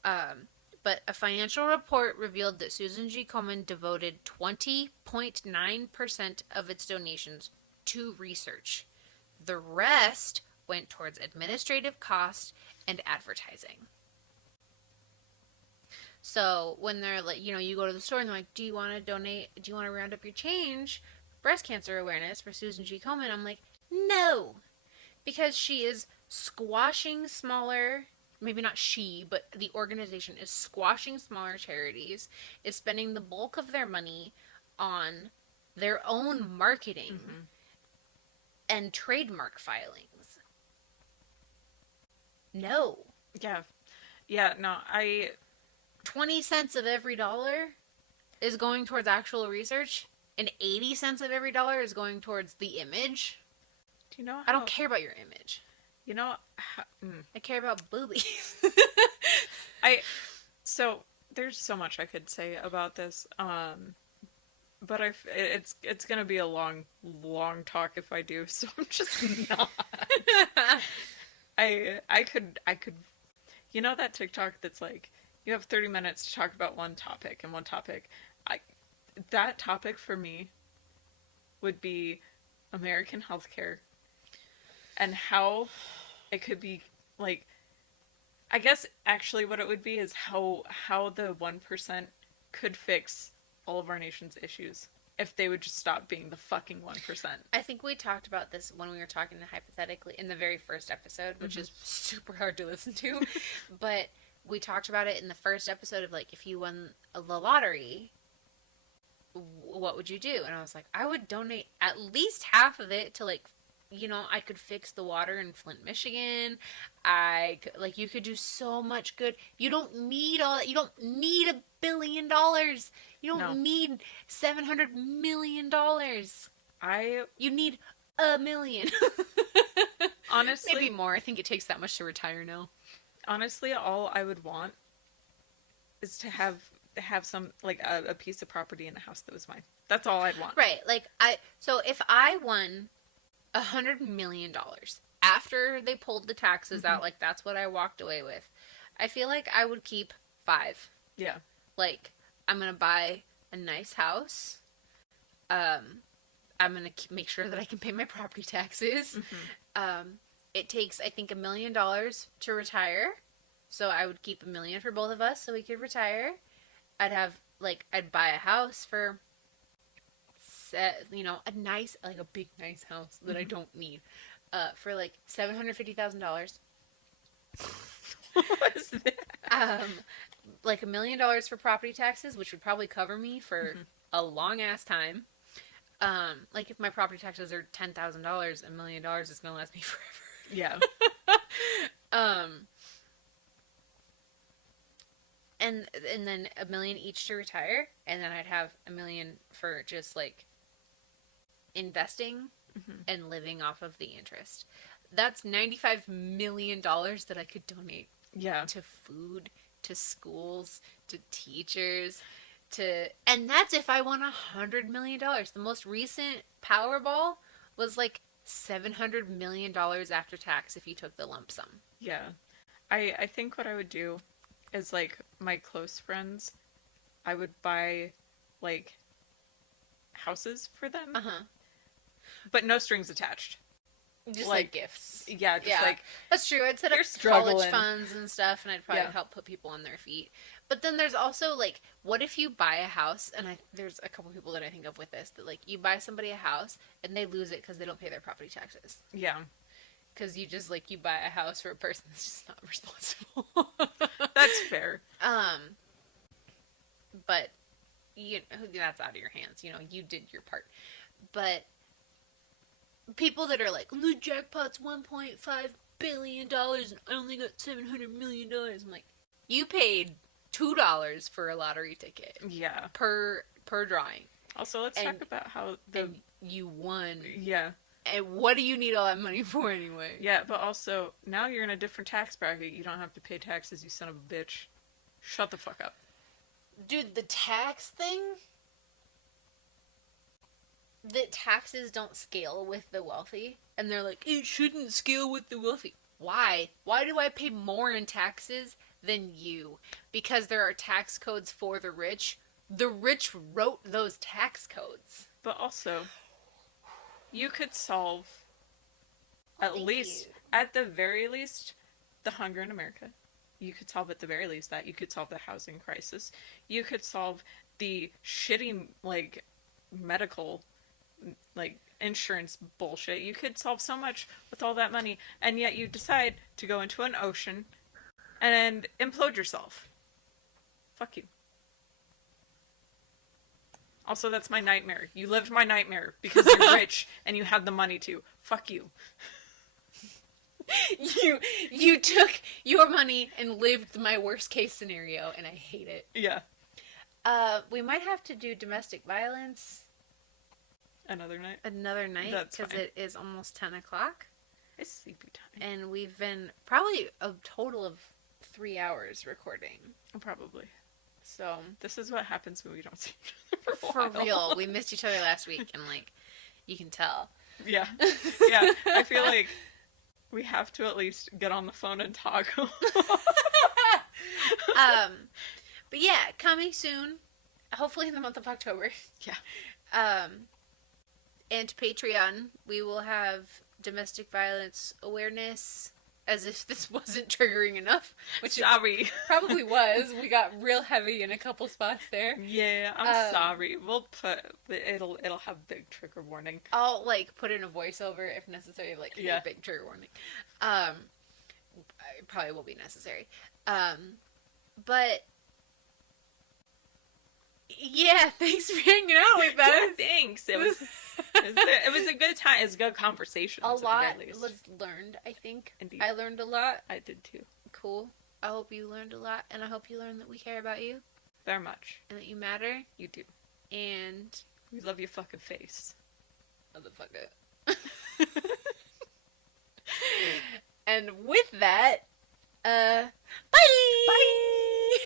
but a financial report revealed that Susan G. Komen devoted 20.9% of its donations to research. The rest went towards administrative costs and advertising. So when they're like, you go to the store and they're like, do you want to donate? Do you want to round up your change? Breast cancer awareness for Susan G. Komen. I'm like, no, because she is squashing smaller, maybe not she, but the organization is squashing smaller charities, is spending the bulk of their money on their own marketing and trademark filings. No. Yeah, no, 20 cents of every dollar is going towards actual research, and 80 cents of every dollar is going towards the image. Do you know how... I don't care about your image. You know... I care about boobies. So, there's so much I could say about this, but it's gonna be a long talk if I do, so I'm just not. I could... You know that TikTok that's like, you have 30 minutes to talk about one topic, and one topic... that topic for me would be American healthcare and how it could be, like, I guess actually what it would be is how the 1% could fix all of our nation's issues if they would just stop being the fucking 1%. I think we talked about this when we were talking hypothetically in the very first episode, which is super hard to listen to, but we talked about it in the first episode of, like, if you won the lottery, what would you do? And I was like, I would donate at least half of it to, like, you know, I could fix the water in Flint, Michigan. You could do so much good. You don't need all that. You don't need $1 billion. You don't need $700 million. You need $1 million. Honestly, maybe more. I think it takes that much to retire now. Honestly, all I would want is to have some, like, a piece of property in a house that was mine. That's all I'd want. Right. So if I won $100 million after they pulled the taxes out, like, that's what I walked away with, I feel like I would keep 5. Yeah. Like, I'm gonna buy a nice house. I'm gonna make sure that I can pay my property taxes. It takes, I think, $1 million to retire, so I would keep $1 million for both of us so we could retire. I'd buy a house for, you know, a big nice house that I don't need, for like $750,000. What is that? Like $1 million for property taxes, which would probably cover me for a long ass time. Like, if my property taxes are $10,000, $1 million is gonna last me forever. Yeah. And then $1 million each to retire, and then I'd have $1 million for just, like, investing and living off of the interest. That's $95 million that I could donate. Yeah. To food, to schools, to teachers, and that's if I won $100 million. The most recent Powerball was like $700 million after tax if you took the lump sum. Yeah. I think what I would do is, like, my close friends, I would buy, like, houses for them. But no strings attached. Just like gifts. Yeah, like, that's true. I'd set up college funds and stuff, and I'd probably help put people on their feet. But then there's also, like, what if you buy a house, and there's a couple people that I think of with this, that, like, you buy somebody a house, and they lose it because they don't pay their property taxes. Yeah. Because you just, like, you buy a house for a person that's just not responsible. That's fair. But, that's out of your hands. You know, you did your part. But people that are like, the jackpot's $1.5 billion, and I only got $700 million. I'm like, you paid $2 for a lottery ticket. Yeah. Per drawing. Also, let's talk about how and you won. Yeah. And what do you need all that money for anyway? Yeah, but also, now you're in a different tax bracket. You don't have to pay taxes, you son of a bitch. Shut the fuck up. Dude, the tax thing? The taxes don't scale with the wealthy. And they're like, it shouldn't scale with the wealthy. Why? Why do I pay more in taxes than you? Because there are tax codes for the rich. The rich wrote those tax codes. But also, you could solve, at the very least, the hunger in America. You could solve, at the very least, that. You could solve the housing crisis. You could solve the shitty, like, medical, like, insurance bullshit. You could solve so much with all that money, and yet you decide to go into an ocean and implode yourself. Fuck you. Also, that's my nightmare. You lived my nightmare because you're rich and you had the money to. Fuck you. You took your money and lived my worst case scenario, and I hate it. Yeah. We might have to do domestic violence Another night? Another night, because it is almost 10 o'clock. It's sleepy time. And we've been probably a total of 3 hours recording. Probably. So this is what happens when we don't see each other for real. We missed each other last week, and, like, you can tell. Yeah. Yeah. I feel like we have to at least get on the phone and talk. But yeah, coming soon. Hopefully in the month of October. Yeah. And Patreon, we will have domestic violence awareness, as if this wasn't triggering enough. Which sorry. Probably was. We got real heavy in a couple spots there. Yeah, I'm sorry. We'll put it'll have big trigger warning. I'll, like, put in a voiceover if necessary, like, big trigger warning. It probably will be necessary. But yeah, thanks for hanging out with us. Thanks. It was a good time. It was a good conversation. A lot was learned, I think. Indeed. I learned a lot. I did too. Cool. I hope you learned a lot, and I hope you learned that we care about you. Very much. And that you matter. You do. And we love your fucking face. Motherfucker. And with that, bye! Bye!